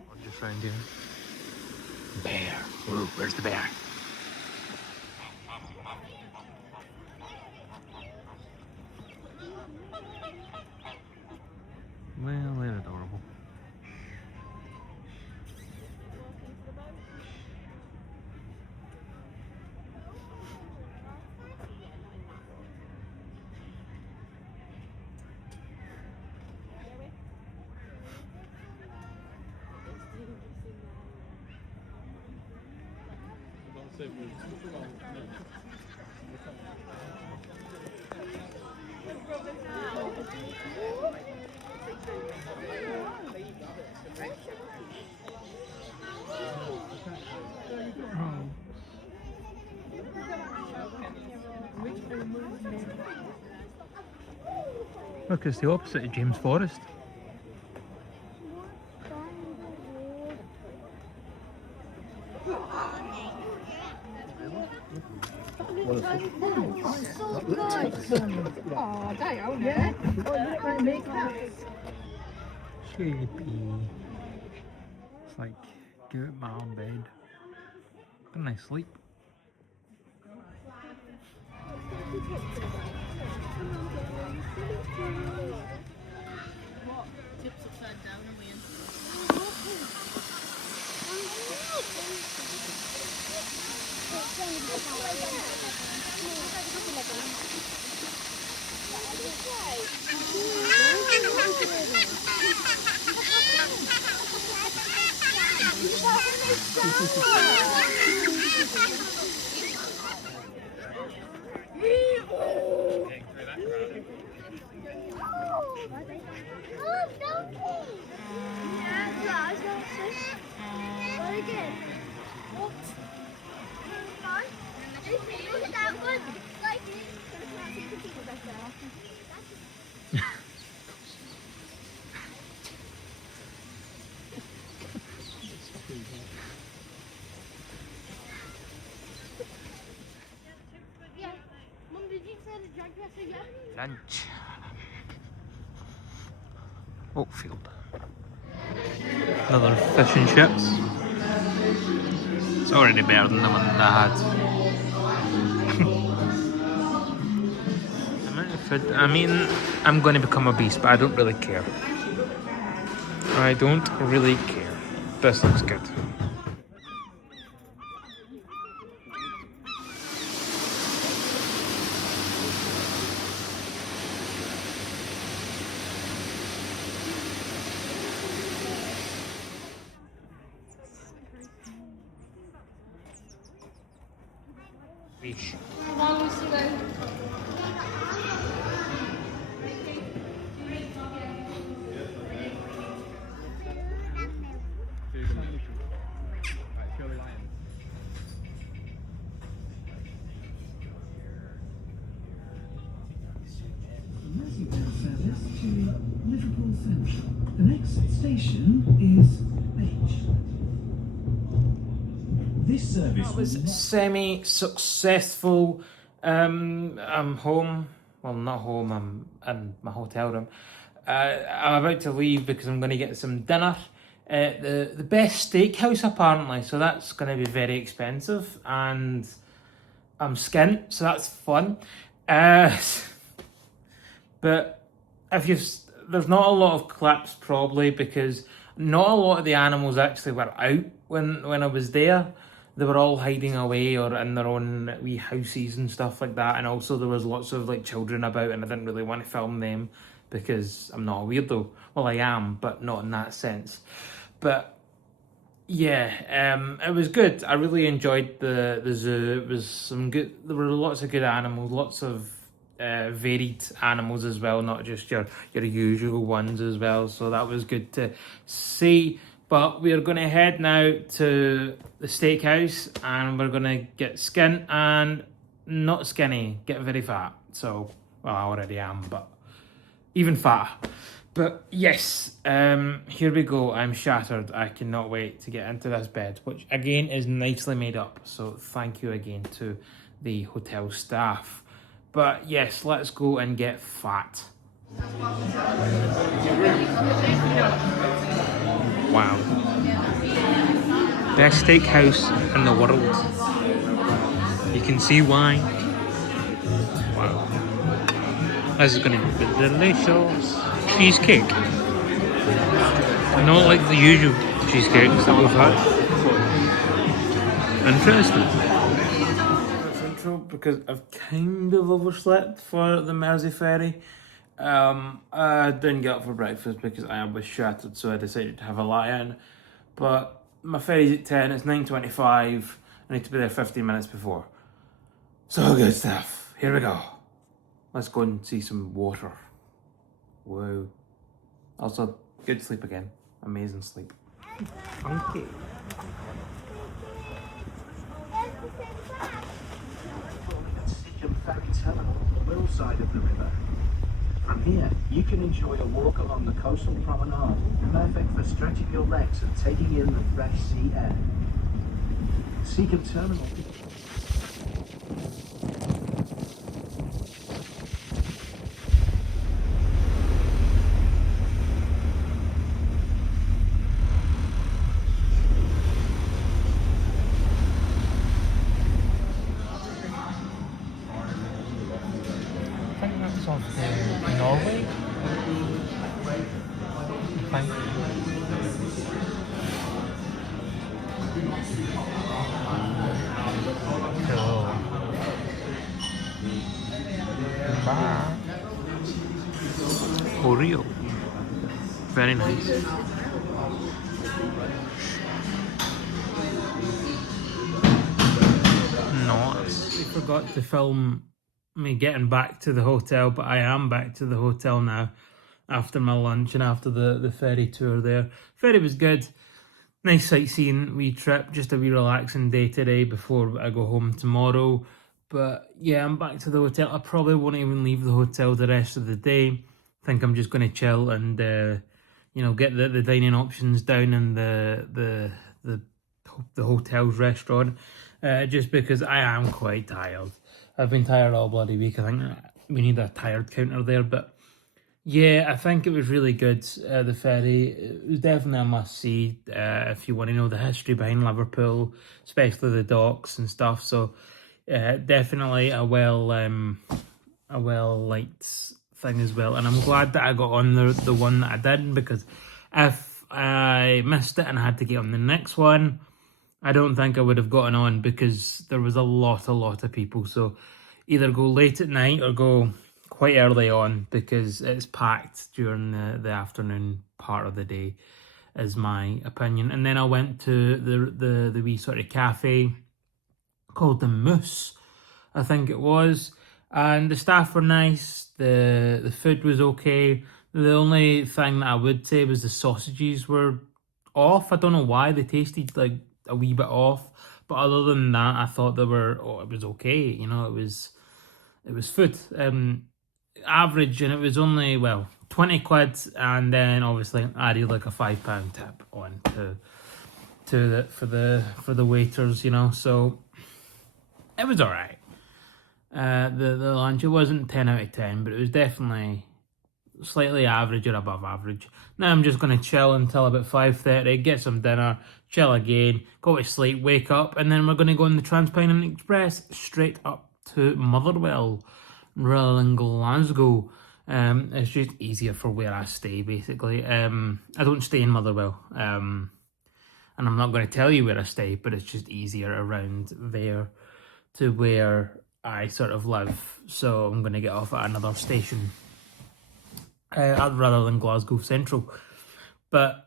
What just found here? Bear. Ooh, where's the bear? Well, they're adorable. Look, it's the opposite of James Forrest. Sleepy. It's like, get out of my own bed. Good night sleep. Tips upside down and win. Lunch. Oatfield. Another fish and chips. It's already better than the one that I had. The amount of food, I mean, I'm going to become obese, but I don't really care. I don't really care. This looks good. Fish. Service to Liverpool Central. The next station is H. This service That was semi-successful. I'm home. Well, not home. I'm in my hotel room. I'm about to leave because I'm going to get some dinner at the best steakhouse apparently. So that's going to be very expensive, and I'm skint, so that's fun. But there's not a lot of clips probably because not a lot of the animals actually were out when I was there. They were all hiding away or in their own wee houses and stuff like that. And also there was lots of like children about, and I didn't really want to film them because I'm not a weirdo. Well, I am, but not in that sense. But yeah, it was good. I really enjoyed the zoo. It was some good. There were lots of good animals, lots of varied animals as well, not just your usual ones as well. So that was good to see. But we're going to head now to the steakhouse, and we're going to get skint and not skinny, get very fat. So, well, I already am, but even fatter. But yes, here we go. I'm shattered. I cannot wait to get into this bed, which again is nicely made up. So thank you again to the hotel staff. But yes, let's go and get fat. Wow. Best steakhouse in the world. You can see why. Wow. This is going to be delicious. Cheesecake. Not like the usual cheesecakes that we've had. Interesting. That's intro because I've kind of overslept for the Mersey ferry. I didn't get up for breakfast because I was shattered, so I decided to have a lie-in. But my ferry's at 10, it's 9:25. I need to be there 15 minutes before. So good stuff. Here we go. Let's go and see some water. Whoa. Also, good sleep again. Amazing sleep. Funky. Terminal on the Will side of the river. From here, you can enjoy a walk along the coastal promenade, perfect for stretching your legs and taking in the fresh sea air. Seacombe Terminal. Of Norway. Thank you. Cool. Bye. Oreo. Very nice. Nice. We forgot to film me getting back to the hotel, but I am back to the hotel now after my lunch and after the ferry tour there. Ferry was good. Nice sightseeing wee trip, just a wee relaxing day today before I go home tomorrow. But yeah, I'm back to the hotel. I probably won't even leave the hotel the rest of the day. I think I'm just going to chill and get the dining options down in the hotel's restaurant, just because I am quite tired. I've been tired all bloody week. I think we need a tired counter there. But yeah, I think it was really good, the ferry. It was definitely a must-see if you want to know the history behind Liverpool, especially the docks and stuff. So definitely a well-liked thing as well. And I'm glad that I got on the one that I did, because if I missed it and I had to get on the next one, I don't think I would have gotten on, because there was a lot of people. So either go late at night or go quite early on, because it's packed during the afternoon part of the day, is my opinion. And then I went to the wee sort of cafe called the Moose, I think it was. And the staff were nice, the food was okay. The only thing that I would say was the sausages were off. I don't know why, they tasted like a wee bit off. But other than that, I thought they were, it was okay, you know, it was food. Average, and it was only, well, 20 quid, and then obviously added like a £5 tip on for the waiters, you know, so it was alright. The lunch, it wasn't 10 out of 10, but it was definitely slightly average or above average. Now I'm just going to chill until about 5:30, get some dinner, chill again, go to sleep, wake up, and then we're going to go on the TransPennine Express straight up to Motherwell rather than Glasgow. It's just easier for where I stay, basically. I don't stay in Motherwell, and I'm not going to tell you where I stay, but it's just easier around there to where I sort of live. So I'm going to get off at another station rather than Glasgow Central. But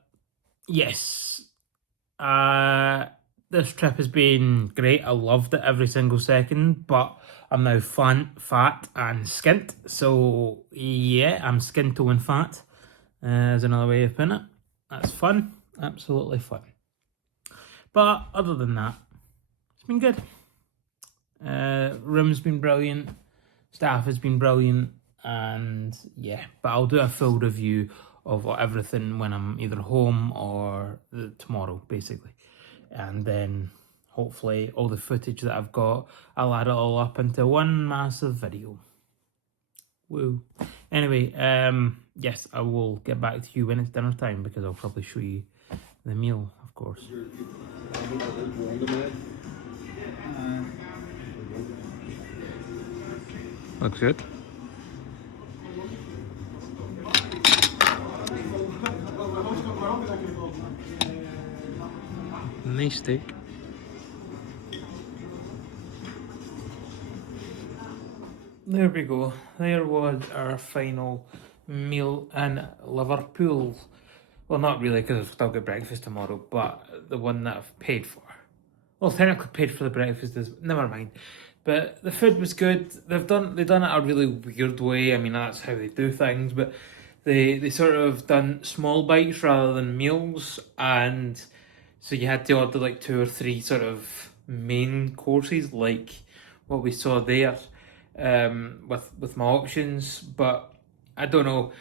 yes, this trip has been great. I loved it every single second, but I'm now fat and skint. So yeah, I'm skinto and fat, is another way of putting it. That's fun, absolutely fun. But other than that, it's been good. Room's been brilliant, staff has been brilliant, and yeah, but I'll do a full review of everything when I'm either home or tomorrow, basically. And then hopefully all the footage that I've got, I'll add it all up into one massive video. Woo. Anyway, yes, I will get back to you when it's dinner time, because I'll probably show you the meal, of course. Looks good. Nice steak. There we go. There was our final meal in Liverpool. Well, not really, because I've still got breakfast tomorrow, but the one that I've paid for. Well, technically paid for the breakfast is, never mind. But the food was good. They've done it a really weird way. I mean, that's how they do things, but they sort of done small bites rather than meals, and so you had to order like 2 or 3 sort of main courses, like what we saw there, with my options. But I don't know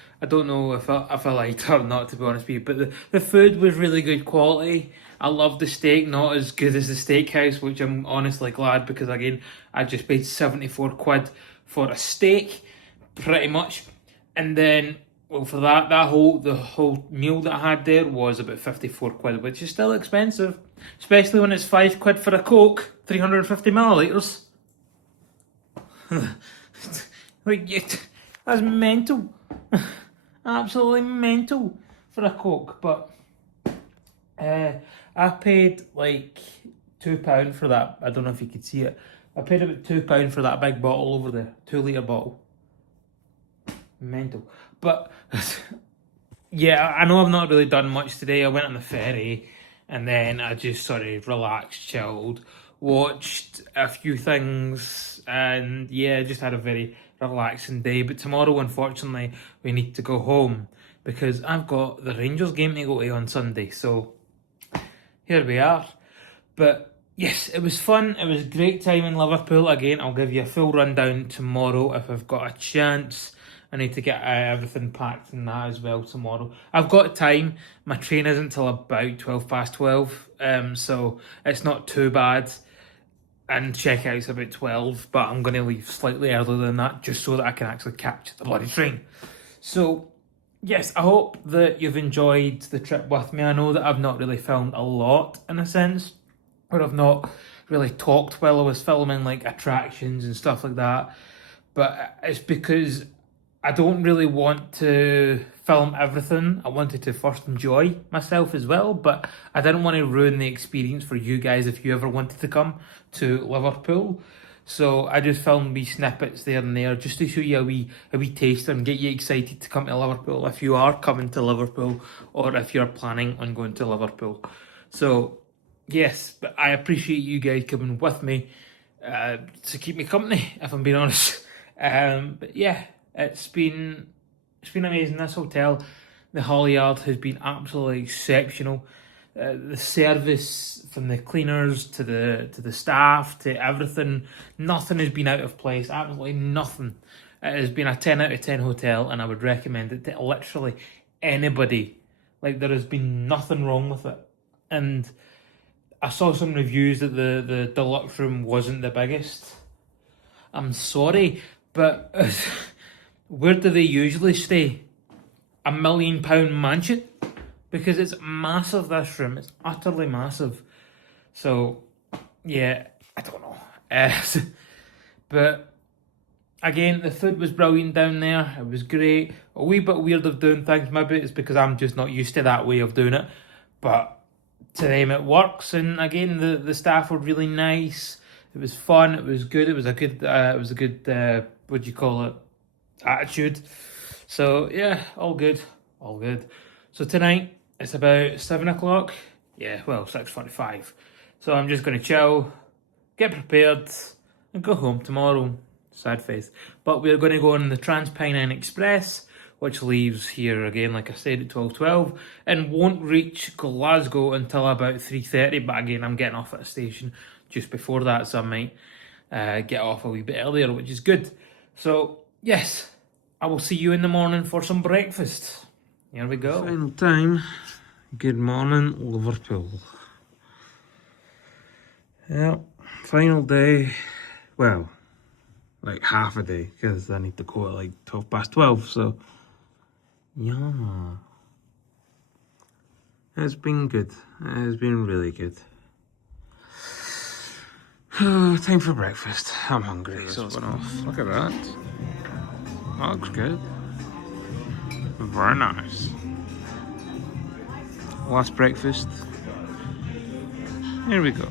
if I liked it or not, to be honest with you. But the food was really good quality. I love the steak, not as good as the steakhouse, which I'm honestly glad, because again, I just paid 74 quid for a steak, pretty much. And then, well, for the whole meal that I had there was about 54 quid, which is still expensive, especially when it's 5 quid for a Coke, 350 millilitres. That's mental. Absolutely mental for a Coke. But I paid like £2 for that. I don't know if you could see it. I paid about £2 for that big bottle over there, 2 litre bottle. Mental. But yeah, I know I've not really done much today. I went on the ferry, and then I just sort of relaxed, chilled, watched a few things, and yeah, just had a very relaxing day. But tomorrow, unfortunately, we need to go home, because I've got the Rangers game to go to on Sunday. So here we are. But yes, it was fun. It was a great time in Liverpool. Again, I'll give you a full rundown tomorrow if I've got a chance. I need to get everything packed and that as well tomorrow. I've got time. My train isn't till about 12:12, so it's not too bad. And checkout's about 12, but I'm going to leave slightly earlier than that, just so that I can actually catch the bloody train. So yes, I hope that you've enjoyed the trip with me. I know that I've not really filmed a lot, in a sense, or I've not really talked while I was filming, like attractions and stuff like that. But it's because I don't really want to film everything. I wanted to first enjoy myself as well, but I didn't want to ruin the experience for you guys if you ever wanted to come to Liverpool. So I just filmed wee snippets there and there, just to show you a wee taste and get you excited to come to Liverpool if you are coming to Liverpool, or if you're planning on going to Liverpool. So yes, but I appreciate you guys coming with me to keep me company, if I'm being honest. But yeah, it's been amazing. This hotel, the Halyard, has been absolutely exceptional. The service from the cleaners to the staff to everything, nothing has been out of place. Absolutely nothing. It has been a 10 out of 10 hotel, and I would recommend it to literally anybody. Like, there has been nothing wrong with it. And I saw some reviews that the deluxe room wasn't the biggest. I'm sorry, but where do they usually stay? £1 million mansion? Because it's massive, this room. It's utterly massive. So, yeah, I don't know. But, again, the food was brilliant down there. It was great. A wee bit weird of doing things. Maybe it's because I'm just not used to that way of doing it. But to them it works. And, again, the staff were really nice. It was fun. It was good. It was a good, what do you call it? Attitude. So, yeah, all good. All good. So, tonight, it's about 7 o'clock. Yeah, well, 6:45. So I'm just going to chill, get prepared, and go home tomorrow. Sad face. But we're going to go on the TransPennine Express, which leaves here again, like I said, at 12:12, and won't reach Glasgow until about 3:30. But again, I'm getting off at a station just before that, so I might get off a wee bit earlier, which is good. So, yes, I will see you in the morning for some breakfast. Here we go. Final time. Good morning, Liverpool. Yeah, final day. Well, like half a day, because I need to go at like 12:12. So, yeah, it's been good. It has been really good. Time for breakfast. I'm hungry. So it's off. Look at that. That looks good. Very nice. Last breakfast. Here we go.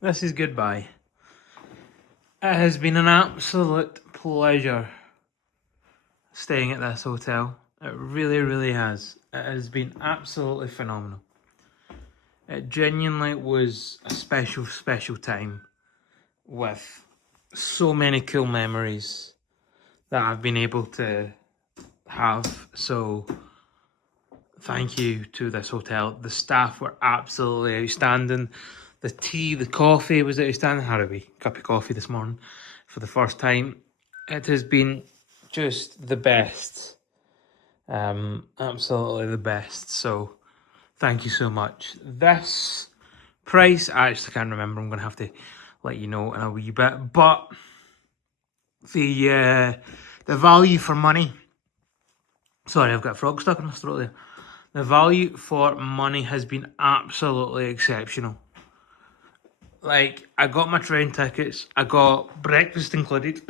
This is goodbye. It has been an absolute pleasure staying at this hotel. It really, really has. It has been absolutely phenomenal. It genuinely was a special, special time with so many cool memories that I've been able to have. So, thank you to this hotel. The staff were absolutely outstanding. The tea, the coffee was outstanding. Had a wee cup of coffee this morning for the first time. It has been just the best. Absolutely the best. So, thank you so much. This price, I actually can't remember. I'm going to have to let you know in a wee bit. But the value for money... Sorry, I've got a frog stuck in my throat there. The value for money has been absolutely exceptional. Like, I got my train tickets. I got breakfast included.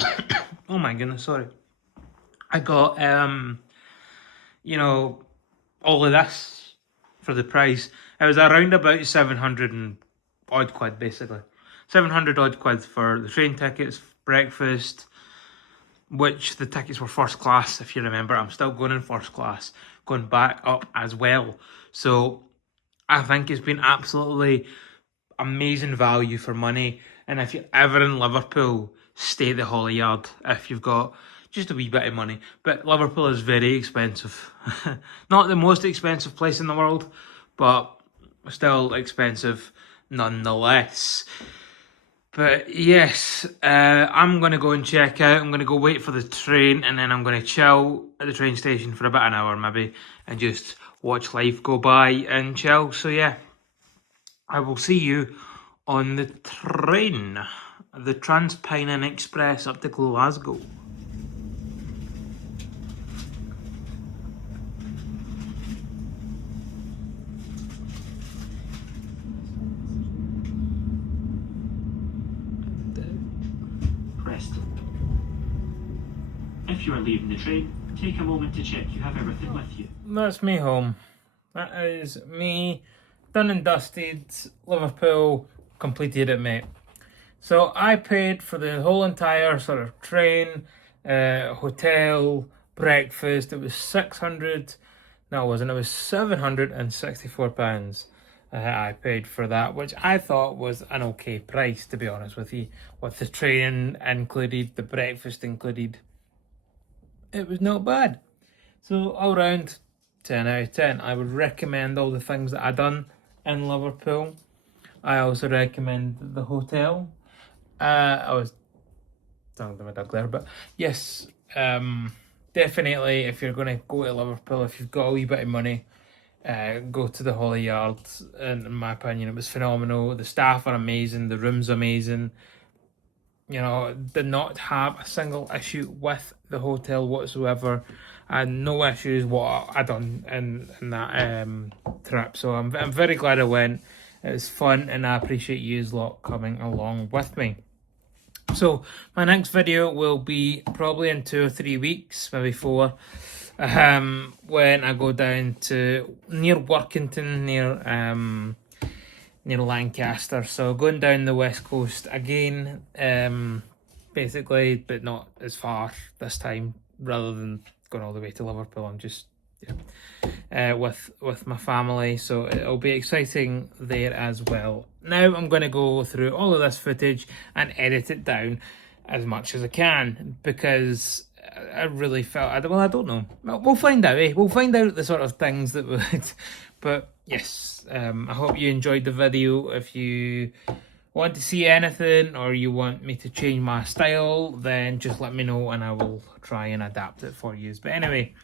Oh my goodness, sorry. I got, all of this for the price. It was around about 700 and odd quid, basically. 700 odd quid for the train tickets, breakfast, which the tickets were first class, if you remember. I'm still going in first class, going back up as well. So I think it's been absolutely amazing value for money. And if you're ever in Liverpool, stay at the Halyard if you've got just a wee bit of money. But Liverpool is very expensive. Not the most expensive place in the world, but still expensive nonetheless. But yes, I'm going to go and check out. I'm going to go wait for the train, and then I'm going to chill at the train station for about an hour maybe, and just watch life go by and chill. So yeah, I will see you on the train, the TransPennine Express up to Glasgow. If you are leaving the train, take a moment to check you have everything with you. That's me home. That is me, done and dusted, Liverpool, completed it, mate. So I paid for the whole entire sort of train, hotel, breakfast. It was 600, no it wasn't, it was £764. I paid for that, which I thought was an okay price, to be honest with you. With the training included, the breakfast included, it was not bad. So all round, 10 out of 10. I would recommend all the things that I done in Liverpool. I also recommend the hotel. I was talking to my dog there, but yes, definitely if you're going to go to Liverpool, if you've got a wee bit of money, go to the Halyard. In my opinion, it was phenomenal. The staff are amazing. The room's amazing. You know, did not have a single issue with the hotel whatsoever, and no issues what I done in that trip. So I'm very glad I went. It was fun, and I appreciate you lot coming along with me. So my next video will be probably in 2 or 3 weeks, maybe 4, when I go down to near Workington, near Lancaster. So going down the west coast again, basically, but not as far this time. Rather than going all the way to Liverpool, I'm just with my family. So it'll be exciting there as well. Now I'm going to go through all of this footage and edit it down as much as I can, because I really felt, I don't know. We'll find out, We'll find out the sort of things that would. But yes, I hope you enjoyed the video. If you want to see anything or you want me to change my style, then just let me know and I will try and adapt it for you. But anyway,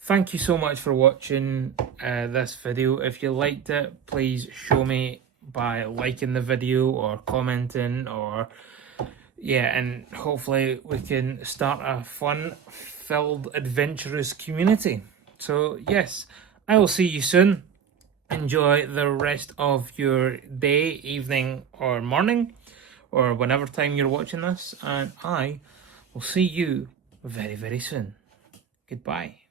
thank you so much for watching this video. If you liked it, please show me by liking the video or commenting, or and hopefully we can start a fun-filled, adventurous community. So yes, I will see you soon. Enjoy the rest of your day, evening or morning, or whenever time you're watching this, and I will see you very, very soon. Goodbye.